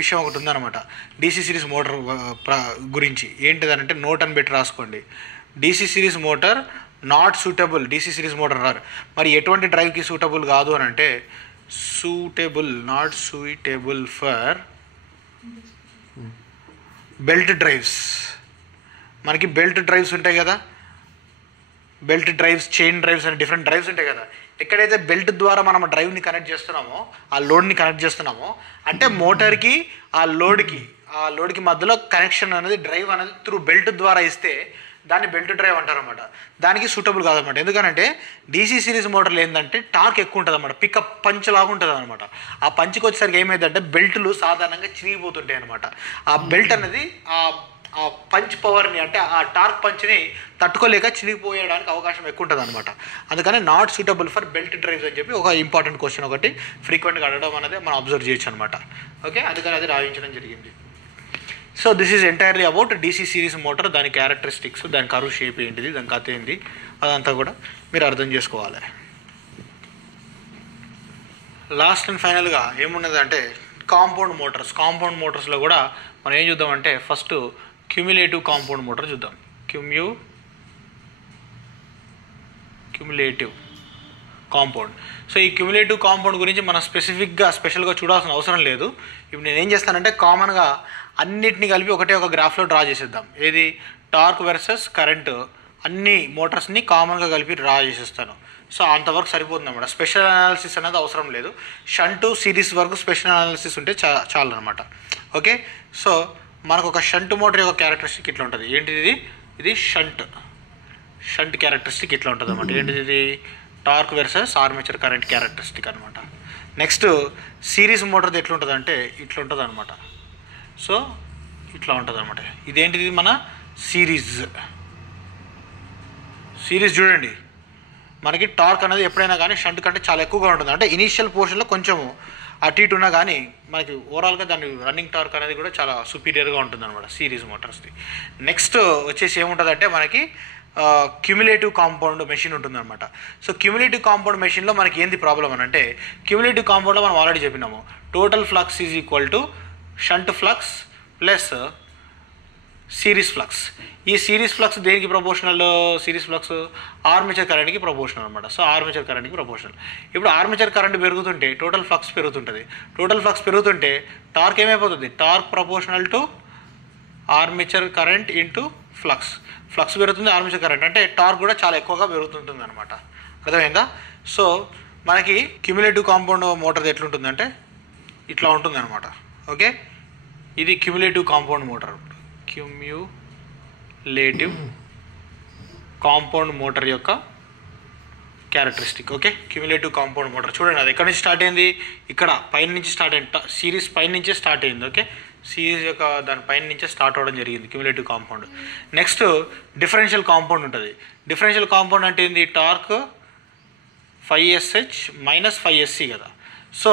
విషయం ఒకటి ఉందన్నమాట డీసీ సిరీస్ మోటార్ గురించి. ఏంటిదనంటే నోట్ అని పెట్టి రాసుకోండి. DC series motor not suitable, DC series motor రారు. మరి ఎటువంటి డ్రైవ్కి సూటబుల్ కాదు అని అంటే not suitable for belt drives. మనకి బెల్ట్ డ్రైవ్స్ ఉంటాయి కదా, బెల్ట్ డ్రైవ్స్, చైన్ డ్రైవ్స్ అని డిఫరెంట్ డ్రైవ్స్ ఉంటాయి కదా. ఎక్కడైతే బెల్ట్ ద్వారా మనం డ్రైవ్ని కనెక్ట్ చేస్తున్నామో, ఆ లోడ్ని కనెక్ట్ చేస్తున్నామో, అంటే మోటార్కి ఆ లోడ్కి మధ్యలో కనెక్షన్ అనేది డ్రైవ్ అనేది త్రూ బెల్ట్ ద్వారా ఇస్తే దాన్ని బెల్ట్ డ్రైవ్ అంటారనమాట. దానికి సూటబుల్ కాదనమాట. ఎందుకంటే డీసీ సిరీస్ మోటార్లు ఏంటంటే టార్క్ ఎక్కువ ఉంటుంది అనమాట, పికప్ పంచ్ లాగా ఉంటుంది అనమాట. ఆ పంచ్కి వచ్చేసరికి ఏమైందంటే బెల్ట్లు సాధారణంగా చిరిగిపోతుంటాయి అనమాట. ఆ బెల్ట్ అనేది ఆ పంచ్ పవర్ని, అంటే ఆ టార్క్ పంచ్ని తట్టుకోలేక చినిగిపోయడానికి అవకాశం ఎక్కువ ఉంటుంది అనమాట. అందుకని not suitable for belt drives అని చెప్పి ఒక ఇంపార్టెంట్ క్వశ్చన్ ఒకటి ఫ్రీక్వెంట్గా అడగడం అనేది మనం అబ్జర్వ్ చేయొచ్చు అనమాట. ఓకే, అందుకని అది రాయించడం జరిగింది. So this is entirely about DC series motor, దాని క్యారెక్టరిస్టిక్స్, దాని కర్వ్ షేప్ ఏంటిది, దాని కథ ఏంటి, అదంతా కూడా మీరు అర్థం చేసుకోవాలి. లాస్ట్ అండ్ ఫైనల్గా ఏమున్నదంటే కాంపౌండ్ మోటార్స్. మోటార్స్లో కూడా మనం ఏం చూద్దామంటే ఫస్ట్ క్యుములేటివ్ కాంపౌండ్ మోటార్ చూద్దాం. Cumulative compound. సో ఈ క్యుములేటివ్ కాంపౌండ్ గురించి మనం స్పెషల్గా చూడాల్సిన అవసరం లేదు. ఇప్పుడు నేను ఏం చేస్తానంటే కామన్గా అన్నిటిని కలిపి ఒక గ్రాఫ్లో డ్రా చేసేద్దాం. ఏది టార్క్ వర్సెస్ కరెంటు అన్ని మోటార్స్ని కామన్గా కలిపి డ్రా చేసేస్తాను. సో అంతవరకు సరిపోతుంది అన్నమాట. స్పెషల్ అనాలిసిస్ అనేది అవసరం లేదు. షంట్ సిరీస్ వరకు స్పెషల్ అనాలిసిస్ ఉంటే చాలు అనమాట. ఓకే, సో మనకు ఒక షంట్ మోటార్ యొక్క క్యారెక్టరిస్టిక్ ఇట్లా ఉంటుంది. ఏంటిది ఇది షంట్ క్యారెక్టరిస్టిక్ ఇట్లా ఉంటుంది అనమాట. ఏంటిది ఇది torque versus armature current characteristic అనమాట. నెక్స్ట్ సిరీస్ మోటార్ది ఎట్లుంటుంది అంటే ఇట్లా ఉంటుంది అనమాట. సో ఇట్లా ఉంటుంది అనమాట. ఇదేంటిది మన సిరీస్ చూడండి. మనకి టార్క్ అనేది ఎప్పుడైనా కానీ షంట్ కంటే చాలా ఎక్కువగా ఉంటుంది. అంటే ఇనీషియల్ పోర్షన్లో కొంచెం అటు ఇటు ఉన్నా కానీ మనకి ఓవరాల్గా దాని రన్నింగ్ టార్క్ అనేది కూడా చాలా సుపీరియర్గా ఉంటుంది అనమాట సిరీస్ మోటార్స్ది. నెక్స్ట్ వచ్చేసి ఏముంటుందంటే మనకి క్యుములేటివ్ కాంపౌండ్ మెషిన్ ఉంటుందన్నమాట. సో క్యుములేటివ్ కాంపౌండ్ మెషిన్లో మనకి ఏంది ప్రాబ్లం అని అంటే క్యుములేటివ్ కాంపౌండ్లో మనం ఆల్రెడీ చెప్పినాము total flux is equal to shunt flux plus series flux. ఈ సిరీస్ ఫ్లక్స్ దేనికి ప్రపోర్షనల్? సిరీస్ ఫ్లక్స్ ఆర్మేచర్ కరెంట్కి ప్రపోర్షనల్ అనమాట. సో ఆర్మేచర్ కరెంట్కి ప్రపోర్షనల్. ఇప్పుడు ఆర్మేచర్ కరెంట్ పెరుగుతుంటే టోటల్ ఫ్లక్స్ పెరుగుతుంటుంది. టోటల్ ఫ్లక్స్ పెరుగుతుంటే టార్క్ ఏమైపోతుంది? Torque proportional to armature current into flux. Flux పెరుగుతుంది, ఆర్మేచర్ కరెంట్, అంటే టార్క్ కూడా చాలా ఎక్కువగా పెరుగుతుంటుంది అనమాట. అర్థమైందా? సో మనకి క్యుములేటివ్ కాంపౌండ్ మోటార్ ఎట్లుంటుందంటే ఇట్లా ఉంటుంది అనమాట. ఓకే, ఇది cumulative compound motor. Cumulative compound motor యొక్క characteristic. Okay, cumulative compound motor చూడండి, అది ఎక్కడి నుంచి స్టార్ట్ అయింది? ఇక్కడ పైన నుంచి స్టార్ట్ అయింది, సిరీస్ పైన నుంచే స్టార్ట్ అయింది. ఓకే, సిరీస్ యొక్క దాని పైన నుంచే స్టార్ట్ అవ్వడం జరిగింది cumulative compound. Next differential compound ఉంటుంది. డిఫరెన్షియల్ కాంపౌండ్ అంటే ఏంది? టార్క్ 5SH మైనస్ 5SC కదా. సో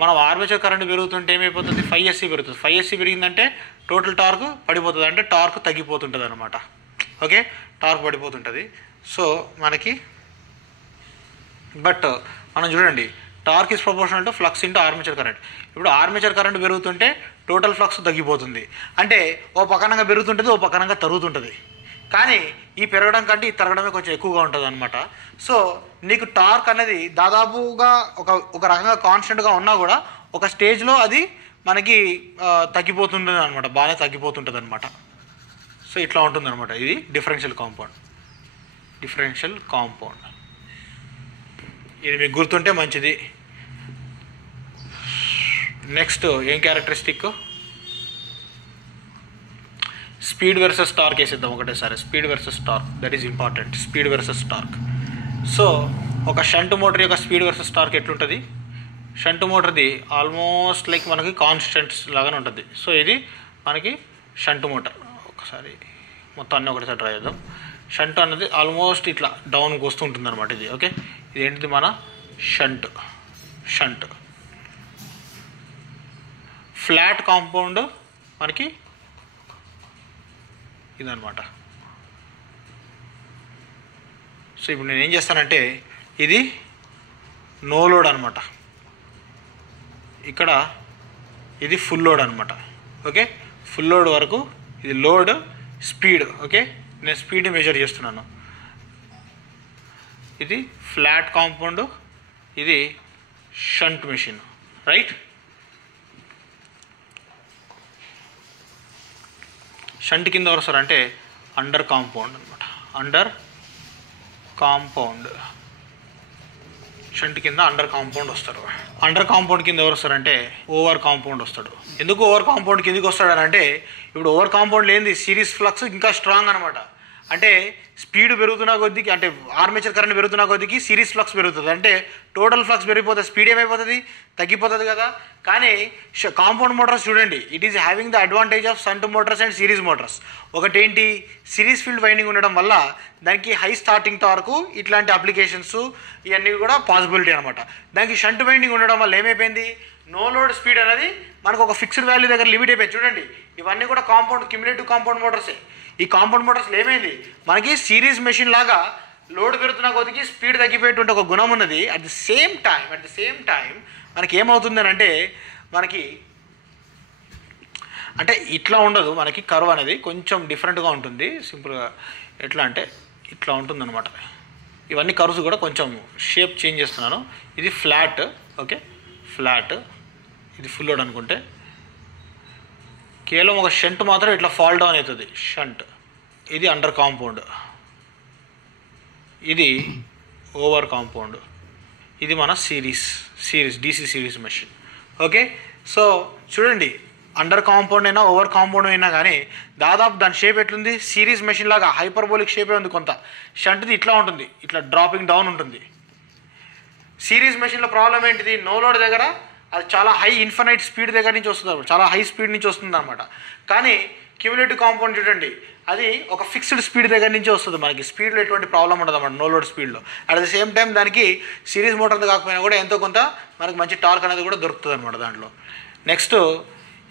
మనం ఆర్మేచర్ కరెంట్ పెరుగుతుంటే ఏమైపోతుంది? 5SC పెరుగుతుంది. 5SC పెరిగిందంటే టోటల్ టార్క్ పడిపోతుంది, అంటే టార్క్ తగ్గిపోతుంటుంది అనమాట. ఓకే, టార్క్ పడిపోతుంటుంది. సో మనకి బట్ మనం చూడండి torque is proportional to flux into armature current. ఇప్పుడు ఆర్మేచర్ కరెంట్ పెరుగుతుంటే టోటల్ ఫ్లక్స్ తగ్గిపోతుంది, అంటే ఓ పక్కనంగా పెరుగుతుంటుంది, ఓ పక్కనంగా తరుగుతుంటుంది. కానీ ఈ పెరగడం కంటే ఈ తరగడమే కొంచెం ఎక్కువగా ఉంటుంది అనమాట. సో నీకు టార్క్ అనేది దాదాపుగా ఒక రకంగా కాన్స్టెంట్గా ఉన్నా కూడా ఒక స్టేజ్లో అది మనకి తగ్గిపోతుంటుంది అనమాట, బాగానే తగ్గిపోతుంటుంది అనమాట. సో ఇట్లా ఉంటుంది అనమాట. ఇది డిఫరెన్షియల్ కాంపౌండ్. ఇది మీకు గుర్తుంటే మంచిది. నెక్స్ట్ ఏం క్యారెక్టరిస్టిక్? స్పీడ్ వర్సెస్ టార్క్ వేసేద్దాం ఒకటేసారి. Speed versus torque, that is important. Speed versus torque. So ఒక షంట్ మోటార్ యొక్క స్పీడ్ వర్సెస్ టార్క్ ఎట్లుంటుంది? షంట్ మోటార్ది ఆల్మోస్ట్ లైక్ మనకి కాన్స్టెంట్స్ లాగానే ఉంటుంది. సో ఇది మనకి షంట్ మోటార్. ఒకసారి మొత్తం అన్నీ ఒకటేసారి ట్రై చేద్దాం. షంట్ అన్నది ఆల్మోస్ట్ ఇట్లా డౌన్కి వస్తూ ఉంటుంది అనమాట ఇది. ఓకే, ఇదేంటిది? మన షంట్. ఫ్లాట్ కాంపౌండ్ మనకి ఇదనమాట. సో ఇప్పుడు నేను ఏం చేస్తానంటే ఇది నో లోడ్ అనమాట, ఇక్కడ ఇది ఫుల్ లోడ్ అనమాట. ఓకే, ఫుల్ లోడ్ వరకు ఇది లోడ్ స్పీడ్. ఓకే, నేను స్పీడ్ మెజర్ చేస్తున్నాను. ఇది ఫ్లాట్ కాంపౌండ్, ఇది షంట్ మెషిన్, రైట్. షంట్ కింద ఎవరు వస్తారంటే అండర్ కాంపౌండ్ అనమాట. అండర్ కాంపౌండ్, షంట్ కింద అండర్ కాంపౌండ్ వస్తారు. అండర్ కాంపౌండ్ కింద ఎవరు వస్తారంటే ఓవర్ కాంపౌండ్ వస్తాడు. ఎందుకు ఓవర్ కాంపౌండ్ కిందకి వస్తాడు అంటే ఇప్పుడు ఓవర్ కాంపౌండ్ లేనిది సిరీస్ ఫ్లక్స్ ఇంకా స్ట్రాంగ్ అనమాట. అంటే స్పీడ్ పెరుగుతున్న కొద్దికి, అంటే ఆర్మేచర్ కరెంట్ పెరుగుతున్న కొద్దికి సిరీస్ ఫ్లక్స్ పెరుగుతుంది. అంటే టోటల్ ఫ్లక్స్ పెరిగిపోతుంది, స్పీడ్ ఏమైపోతుంది, తగ్గిపోతుంది కదా. కానీ కాంపౌండ్ మోటార్స్ చూడండి, it is having the advantage of shunt motors and series motors. ఒకటేంటి, సిరీస్ ఫీల్డ్ వైండింగ్ ఉండడం వల్ల దానికి హై స్టార్టింగ్ టార్క్, ఇట్లాంటి అప్లికేషన్స్ ఇవన్నీ కూడా పాసిబిలిటీ అనమాట. దానికి షంట్ వైండింగ్ ఉండడం వల్ల ఏమైపోయింది, నో లోడ్ స్పీడ్ అనేది మనకు ఒక ఫిక్స్డ్ వాల్యూ దగ్గర లిమిట్ అయిపోయింది. చూడండి, ఇవన్నీ కూడా కాంపౌండ్ క్యుములేటివ్ కాంపౌండ్ మోటార్సే. ఈ కాంపౌండ్ మోటార్స్లో ఏమైంది, మనకి సిరీస్ మెషిన్ లాగా లోడ్ పెరుగుతున్న కొద్దికి స్పీడ్ తగ్గిపోయేటువంటి ఒక గుణం ఉన్నది. అట్ ది సేమ్ టైం మనకి ఏమవుతుంది అంటే మనకి అంటే ఇట్లా ఉండదు, మనకి కర్వ్ అనేది కొంచెం డిఫరెంట్గా ఉంటుంది. సింపుల్గా ఎట్లా అంటే ఇట్లా ఉంటుంది అనమాట. ఇవన్నీ కర్వ్స్ కూడా కొంచెం షేప్ చేంజ్ చేస్తున్నాను. ఇది ఫ్లాట్, ఓకే ఫ్లాట్, ఇది ఫుల్ లోడ్ అనుకుంటే కేవలం ఒక షంట్ మాత్రం ఇట్లా ఫాల్ డౌన్ అవుతుంది, షంట్. ఇది అండర్ కాంపౌండ్, ఇది ఓవర్ కాంపౌండ్, ఇది మన series DC series machine. Okay, so చూడండి, అండర్ కాంపౌండ్ అయినా ఓవర్ కాంపౌండ్ అయినా కానీ దాదాపు దాని షేప్ ఎట్లుంది, సిరీస్ మెషిన్ లాగా హైపర్బోలిక్ షేపే ఉంది. కొంత షంట్ది ఇట్లా ఉంటుంది, ఇట్లా డ్రాపింగ్ డౌన్ ఉంటుంది. సిరీస్ మెషిన్లో ప్రాబ్లం ఏంటిది, నో లోడ్ దగ్గర అది చాలా హై ఇన్ఫినైట్ స్పీడ్ దగ్గర నుంచి వస్తుంది అనమాట, చాలా హై స్పీడ్ నుంచి వస్తుంది అనమాట. కానీ క్యుములేటివ్ కాంపౌండ్ చూడండి, అది ఒక ఫిక్స్డ్ స్పీడ్ దగ్గర నుంచి వస్తుంది. మనకి స్పీడ్లో ఎటువంటి ప్రాబ్లం ఉండదు అన్నమాట, నో లోడ్ స్పీడ్లో. అట్ ద సేమ్ టైం దానికి సిరీస్ మోటార్ది కాకపోయినా కూడా ఎంతో కొంత మనకి మంచి టార్క్ అనేది కూడా దొరుకుతుంది అనమాట దాంట్లో. నెక్స్ట్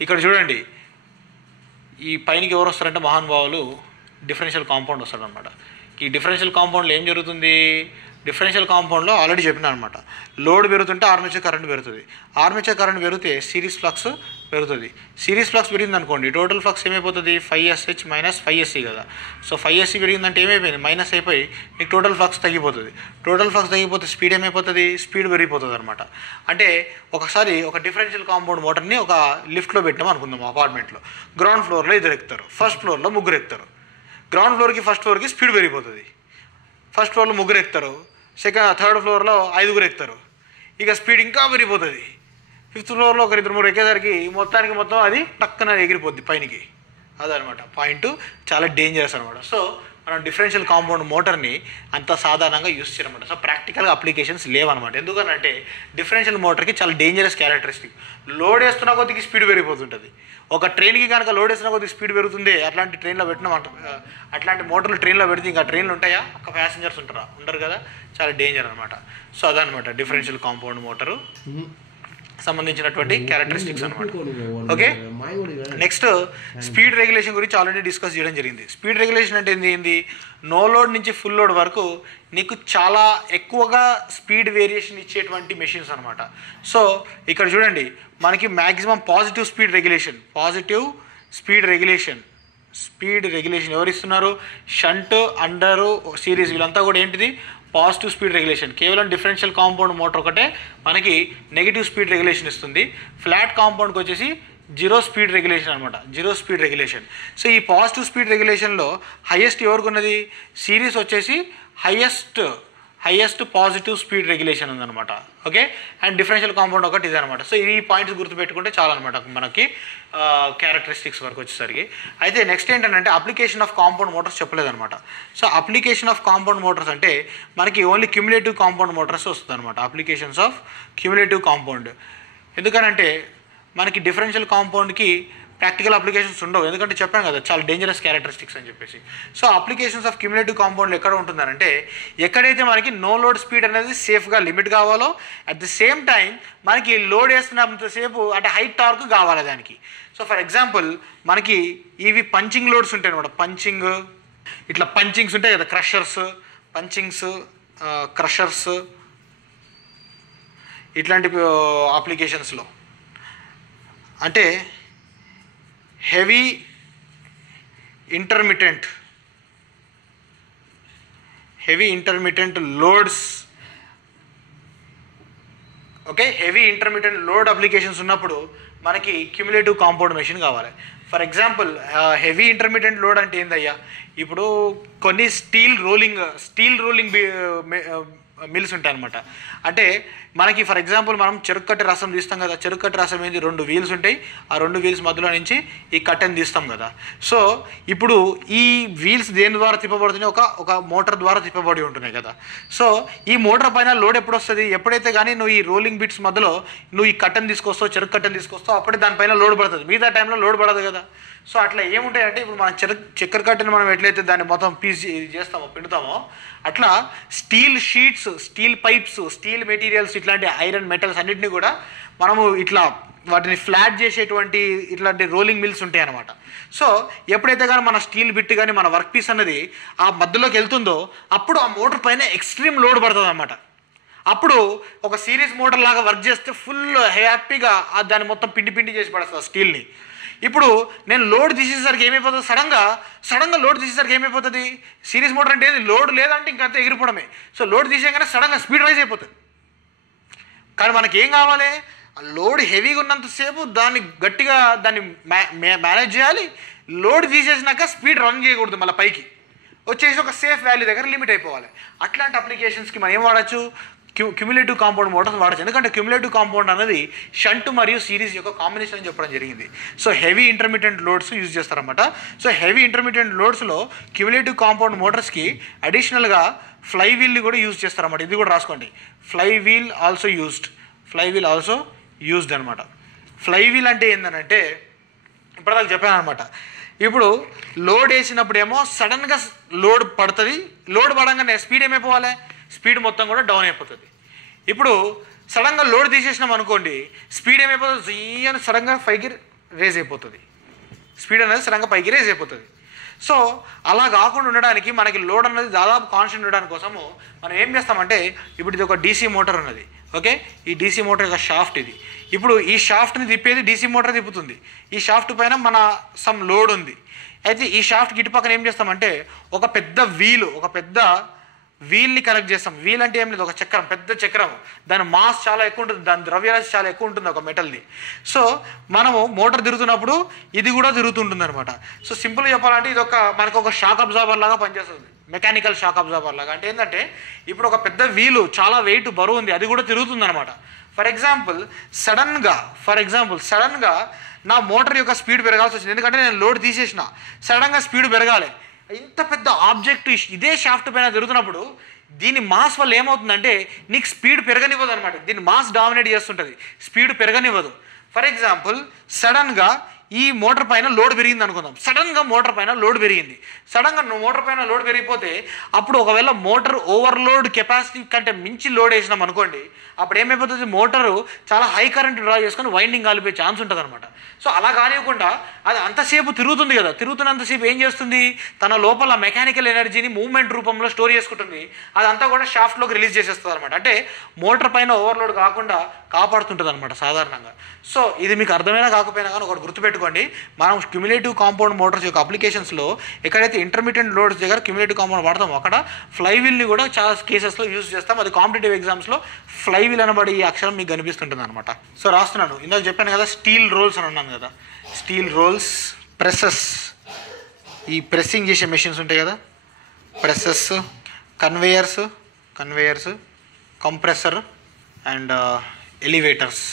ఇక్కడ చూడండి, ఈ పైనకి ఎవరు వస్తారంటే మహానుభావులు డిఫరెన్షియల్ కాంపౌండ్ వస్తాడనమాట. ఈ డిఫరెన్షియల్ కాంపౌండ్లో ఏం జరుగుతుంది, డిఫరెన్షియల్ కాంపౌండ్లో ఆల్రెడీ చెప్పినా అనమాట, లోడ్ పెరుగుతుంటే ఆర్మేచర్ కరెంట్ పెరుగుతుంది. ఆర్మేచర్ కరెంట్ పెరిగితే సిరీస్ ఫ్లక్స్ పెరుగుతుంది. సిరీస్ ఫ్లక్స్ పెరిగింది అనుకోండి, టోటల్ ఫ్లక్స్ ఏమైపోతుంది, 5SH మైనస్ 5SC కదా. సో 5SC పెరిగిందంటే ఏమైపోయింది, మైనస్ అయిపోయి నీకు టోటల్ ఫ్లక్స్ తగ్గిపోతుంది. టోటల్ ఫ్లక్స్ తగ్గిపోతే స్పీడ్ ఏమైపోతుంది, స్పీడ్ పెరిగిపోతుంది అనమాట. అంటే ఒకసారి ఒక డిఫరెన్షియల్ కాంపౌండ్ మోటార్ని ఒక లిఫ్ట్లో పెట్టాము అనుకుందాం, అపార్ట్మెంట్లో. గ్రౌండ్ ఫ్లోర్లో ఇద్దరు ఎక్కుతారు, ఫస్ట్ ఫ్లోర్లో ముగ్గురు ఎక్కుతారు. గ్రౌండ్ ఫ్లోర్కి ఫస్ట్ ఫ్లోర్కి స్పీడ్ పెరిగిపోతుంది. ఫస్ట్ ఫ్లోర్లో ముగ్గురు ఎక్కుతారు, థర్డ్ ఫ్లోర్లో 5గురు ఎక్కుతారు, ఇక స్పీడ్ ఇంకా పెరిగిపోతుంది. ఫిఫ్త్ ఫ్లోర్లో ఒకరు 2-3 ఎక్కేసరికి మొత్తం అది టక్కన ఎగిరిపోద్ది పైనకి. అదనమాట పాయింట్, చాలా డేంజరస్ అనమాట. సో మనం డిఫరెన్షియల్ కాంపౌండ్ మోటార్ని అంత సాధారణంగా యూస్ చేయనమాట. సో ప్రాక్టికల్గా అప్లికేషన్స్ లేవన్నమాట. ఎందుకనంటే డిఫరెన్షియల్ మోటార్కి చాలా డేంజరస్ క్యారెక్టరిస్టిక్. లోడ్ వేస్తున్న కొద్దికి స్పీడ్ పెరిగిపోతుంటుంది. ఒక ట్రైన్కి కనుక లోడ్ వేస్తున్న కొద్దికి స్పీడ్ పెరుగుతుంది, అట్లాంటి ట్రైన్లో పెట్టినామంట, అట్లాంటి మోటార్లు ట్రైన్లో పెడితే ఇంకా ట్రైన్లు ఉంటాయా, ఒక ప్యాసింజర్స్ ఉంటారా, ఉండరు కదా, చాలా డేంజర్ అనమాట. సో అదనమాట డిఫరెన్షియల్ కాంపౌండ్ మోటారు సంబంధించినటువంటి క్యారెక్టరిస్టిక్స్ అనమాట. ఓకే, నెక్స్ట్ స్పీడ్ రెగ్యులేషన్ గురించి ఆల్రెడీ డిస్కస్ చేయడం జరిగింది. స్పీడ్ రెగ్యులేషన్ అంటే ఏంది, నో లోడ్ నుంచి ఫుల్ లోడ్ వరకు నీకు చాలా ఎక్కువగా స్పీడ్ వేరియేషన్ ఇచ్చేటువంటి మెషిన్స్ అనమాట. సో ఇక్కడ చూడండి, మనకి మ్యాక్సిమం పాజిటివ్ స్పీడ్ రెగ్యులేషన్ ఎవరు ఇస్తున్నారు, షంట్, అండరు, సిరీస్, వీళ్ళంతా కూడా ఏంటిది పాజిటివ్ స్పీడ్ రెగ్యులేషన్. కేవలం డిఫరెన్షియల్ కాంపౌండ్ మోటార్ ఒకటే మనకి నెగిటివ్ స్పీడ్ రెగ్యులేషన్ ఇస్తుంది. ఫ్లాట్ కాంపౌండ్కి వచ్చేసి జీరో స్పీడ్ రెగ్యులేషన్ అనమాట, జీరో స్పీడ్ రెగ్యులేషన్. సో ఈ పాజిటివ్ స్పీడ్ రెగ్యులేషన్లో హైయెస్ట్ ఎవరికి ఉన్నది, సిరీస్ వచ్చేసి హైయెస్ట్ పాజిటివ్ స్పీడ్ రెగ్యులేషన్ ఉందన్నమాట. ఓకే, అండ్ డిఫరెన్షియల్ కాంపౌండ్ ఒకటి ఇది అనమాట. సో ఈ పాయింట్స్ గుర్తుపెట్టుకుంటే చాలా అనమాట మనకి క్యారెక్టరిస్టిక్స్ వరకు వచ్చేసరికి. అయితే నెక్స్ట్ ఏంటంటే అప్లికేషన్ ఆఫ్ కాంపౌండ్ మోటార్స్ చెప్పలేదన్నమాట. So application of compound motors అంటే మనకి ఓన్లీ క్యుములేటివ్ కాంపౌండ్ మోటార్స్ వస్తుంది అనమాట. అప్లికేషన్స్ ఆఫ్ క్యుములేటివ్ కాంపౌండ్ ఎందుకనంటే మనకి డిఫరెన్షియల్ కాంపౌండ్కి ప్రాక్టికల్ అప్లికేషన్స్ ఉండవు, ఎందుకంటే చెప్పాను కదా చాలా డేంజరస్ క్యారెక్టరిస్టిక్స్ అని చెప్పేసి. సో అప్లికేషన్స్ ఆఫ్ క్యుములేటివ్ కాంపౌండ్లో ఎక్కడ ఉంటుందనంటే ఎక్కడైతే మనకి నో లోడ్ స్పీడ్ అనేది సేఫ్గా లిమిట్ కావాలో, అట్ ది సేమ్ టైం మనకి లోడ్ వేస్తున్నంతసేపు అంటే హై టార్క్ కావాలి దానికి. సో ఫర్ ఎగ్జాంపుల్ మనకి ఇవి పంచింగ్ లోడ్స్ ఉంటాయి అనమాట, పంచింగ్స్ ఉంటాయి కదా, క్రషర్స్, పంచింగ్స్, క్రషర్స్ ఇట్లాంటి అప్లికేషన్స్లో. అంటే heavy intermittent loads, okay, heavy intermittent load applications ఉన్నప్పుడు మనకి క్యుములేటివ్ కాంపౌండ్ మెషిన్ కావాలి. For example heavy intermittent load అంటే ఏందయ్యా, ఇప్పుడు కొన్ని స్టీల్ రోలింగ్ మిల్స్ ఉంటాయి అనమాట. అంటే మనకి ఫర్ ఎగ్జాంపుల్ మనం చెరుకు కట్టె రసం తీస్తాం కదా, చెరుకు కట్టె రసం ఏంది, 2 వీల్స్ ఉంటాయి, ఆ 2 వీల్స్ మధ్యలో నుంచి ఈ కట్టెని తీస్తాం కదా. సో ఇప్పుడు ఈ వీల్స్ దేని ద్వారా తిప్పబడుతున్నాయి, ఒక మోటార్ ద్వారా తిప్పబడి ఉంటున్నాయి కదా. సో ఈ మోటార్ పైన లోడ్ ఎప్పుడు వస్తుంది, ఎప్పుడైతే కానీ నువ్వు ఈ రోలింగ్ బిట్స్ మధ్యలో నువ్వు ఈ కట్టెని తీసుకొస్తావు, చెరుకు కట్టెని తీసుకొస్తావు, అప్పుడే దానిపైన లోడ్ పడుతుంది, మిగతా టైంలో లోడ్ పడదు కదా. సో అట్లా ఏముంటాయంటే, ఇప్పుడు మనం చక్కెర కట్టెని మనం ఎట్లయితే దాన్ని మొత్తం పీస్ చేస్తామో, పిండుతామో, అట్లా steel sheets, steel pipes, steel materials, ఇట్లాంటి ఐరన్ మెటల్స్ అన్నింటినీ కూడా మనము ఇట్లా వాటిని ఫ్లాట్ చేసేటువంటి ఇట్లాంటి రోలింగ్ మిల్స్ ఉంటాయి అన్నమాట. సో ఎప్పుడైతే కానీ మన స్టీల్ బిట్ కానీ మన వర్క్ పీస్ అన్నది ఆ మధ్యలోకి వెళ్తుందో అప్పుడు ఆ మోటార్ పైన ఎక్స్ట్రీమ్ లోడ్ పడుతుంది అన్నమాట. అప్పుడు ఒక సిరీస్ మోటార్ లాగా వర్క్ చేస్తే ఫుల్ హ్యాపీగా దాన్ని మొత్తం పిండి చేసి పడేస్తుంది స్టీల్ని. ఇప్పుడు నేను లోడ్ తీసేసరికి ఏమైపోతుంది, సడన్గా లోడ్ తీసేసరికి ఏమైపోతుంది, సిరీస్ మోటార్ అంటే ఏది, లోడ్ లేదంటే ఇంకంతా ఎగిరిపోవడమే. సో లోడ్ తీసేయగానే సడన్గా స్పీడ్ రైజ్ అయిపోతుంది. కానీ మనకి ఏం కావాలి, లోడ్ హెవీగా ఉన్నంతసేపు దాన్ని గట్టిగా దాన్ని మేనేజ్ చేయాలి. లోడ్ తీసేసినాక స్పీడ్ రన్ చేయకూడదు, మళ్ళీ పైకి వచ్చేసి ఒక సేఫ్ వాల్యూ దగ్గర లిమిట్ అయిపోవాలి. అట్లాంటి అప్లికేషన్స్కి మనం ఏం వాడచ్చు, క్యుములేటివ్ కాంపౌండ్ మోటార్స్ వాడచ్చు. ఎందుకంటే క్యుములేటివ్ కాంపౌండ్ అనేది షంట్ మరియు సిరీస్ యొక్క కాంబినేషన్ అని చెప్పడం జరిగింది. So heavy intermittent loads use చేస్తారన్నమాట. సో హెవీ ఇంటర్మిటెంట్ లోడ్స్లో క్యుములేటివ్ కాంపౌండ్ మోటార్స్కి అడిషనల్గా ఫ్లై వీల్ని కూడా యూజ్ చేస్తారన్నమాట. ఇది కూడా రాసుకోండి, ఫ్లై వీల్ ఆల్సో యూజ్డ్ అనమాట. ఫ్లై వీల్ అంటే ఏంటంటే ఇప్పటిదాకా చెప్పాను అనమాట. ఇప్పుడు లోడ్ వేసినప్పుడు ఏమో సడన్గా లోడ్ పడుతుంది, లోడ్ పడంగానే స్పీడ్ ఏమైపోవాలి, స్పీడ్ మొత్తం కూడా డౌన్ అయిపోతుంది. ఇప్పుడు సడన్గా లోడ్ తీసేసినాం అనుకోండి, స్పీడ్ ఏమైపోతుంది, జీని సడన్గా పైకి రేజ్ అయిపోతుంది, స్పీడ్ అనేది సడన్గా పైకి రేజ్ అయిపోతుంది. సో అలా కాకుండా ఉండడానికి మనకి లోడ్ అనేది దాదాపు కాన్స్టెంట్ ఉండడానికి కోసము మనం ఏం చేస్తామంటే, ఇప్పుడు ఇది ఒక డీసీ మోటార్ ఉన్నది, ఓకే, ఈ డీసీ మోటార్ యొక్క షాఫ్ట్ ఇది. ఇప్పుడు ఈ షాఫ్ట్ని తిప్పేది డీసీ మోటార్ తిప్పుతుంది. ఈ షాఫ్ట్ పైన మన సమ్ లోడ్ ఉంది. అయితే ఈ షాఫ్ట్ ఇటు పక్కన ఏం చేస్తామంటే ఒక పెద్ద వీల్ని కనెక్ట్ చేస్తాం. వీల్ అంటే ఏం లేదు, ఒక చక్రం, పెద్ద చక్రం, దాని మాస్ చాలా ఎక్కువ ఉంటుంది, దాని ద్రవ్యరాశి చాలా ఎక్కువ ఉంటుంది ఒక మెటల్ది. సో మనము మోటార్ తిరుగుతున్నప్పుడు ఇది కూడా తిరుగుతుంటుంది అనమాట. సో సింపుల్గా చెప్పాలంటే ఇది మనకు ఒక షాక్ అబ్జార్బర్ లాగా పనిచేస్తుంది, మెకానికల్ షాక్ అబ్జార్బర్ లాగా. అంటే ఏంటంటే ఇప్పుడు ఒక పెద్ద వీలు చాలా వెయిట్ బరువు ఉంది, అది కూడా తిరుగుతుంది అనమాట. ఫర్ ఎగ్జాంపుల్ సడన్గా నా మోటార్ యొక్క స్పీడ్ పెరగాల్సి వచ్చింది, ఎందుకంటే నేను లోడ్ తీసేసిన, సడన్గా స్పీడ్ పెరగాలి. ఇంత పెద్ద ఆబ్జెక్ట్ ఇదే షాఫ్ట్ పైన తిరుగుతున్నప్పుడు దీని మాస్ వల్ల ఏమవుతుందంటే నీకు స్పీడ్ పెరగనివ్వదు అనమాట. దీని మాస్ డామినేట్ చేస్తుంటుంది, స్పీడ్ పెరగనివ్వదు. ఫర్ ఎగ్జాంపుల్ సడన్గా ఈ మోటార్ పైన లోడ్ పెరిగింది అనుకుందాం, సడన్గా మోటార్ పైన లోడ్ పెరిగింది. సడన్గా మోటార్ పైన లోడ్ పెరిగిపోతే అప్పుడు ఒకవేళ మోటార్ ఓవర్లోడ్ కెపాసిటీ కంటే మించి లోడ్ వేసినాం అనుకోండి, అప్పుడు ఏమైపోతుంది, మోటారు చాలా హై కరెంట్ డ్రా చేసుకొని వైండింగ్ కాలిపోయే ఛాన్స్ ఉంటుంది అనమాట. సో అలా కానివ్వకుండా అది అంతసేపు తిరుగుతుంది కదా, తిరుగుతున్నంతసేపు ఏం చేస్తుంది, తన లోపల మెకానికల్ ఎనర్జీని మూవ్మెంట్ రూపంలో స్టోర్ చేసుకుంటుంది, అదంతా కూడా షాఫ్ట్లోకి రిలీజ్ చేసేస్తుంది అనమాట. అంటే మోటార్ పైన ఓవర్లోడ్ కాకుండా కాపాడుతుంటుంది అనమాట సాధారణంగా. సో ఇది మీకు అర్థమైనా కాకపోయినా కానీ ఒకటి గుర్తుపెట్టుకోండి, మనం క్యుములేటివ్ కాంపౌండ్ మోటార్స్ యొక్క అప్లికేషన్స్లో ఎక్కడైతే ఇంటర్మీడియట్ లోడ్స్ దగ్గర క్యుములేటివ్ కాంపౌండ్ వాడతామో అక్కడ ఫ్లై వీల్ని కూడా చాలా కేసెస్లో యూజ్ చేస్తాం. అది కాంపిటేటివ్ ఎగ్జామ్స్లో ఫ్లై వీల్ అనబడి ఈ అక్షరం మీకు కనిపిస్తుంటుంది అనమాట. సో రాస్తున్నాను, ఇందాక చెప్పాను కదా స్టీల్ రోల్స్ అని అన్నాను కదా, స్టీల్ రోల్స్, ప్రెసెస్, ఈ ప్రెస్సింగ్ చేసే మెషిన్స్ ఉంటాయి కదా, presses, conveyors, compressor and elevators.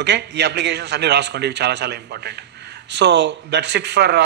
Okay, ఈ అప్లికేషన్స్ అన్నీ రాసుకోండి, ఇవి చాలా important. So that's it for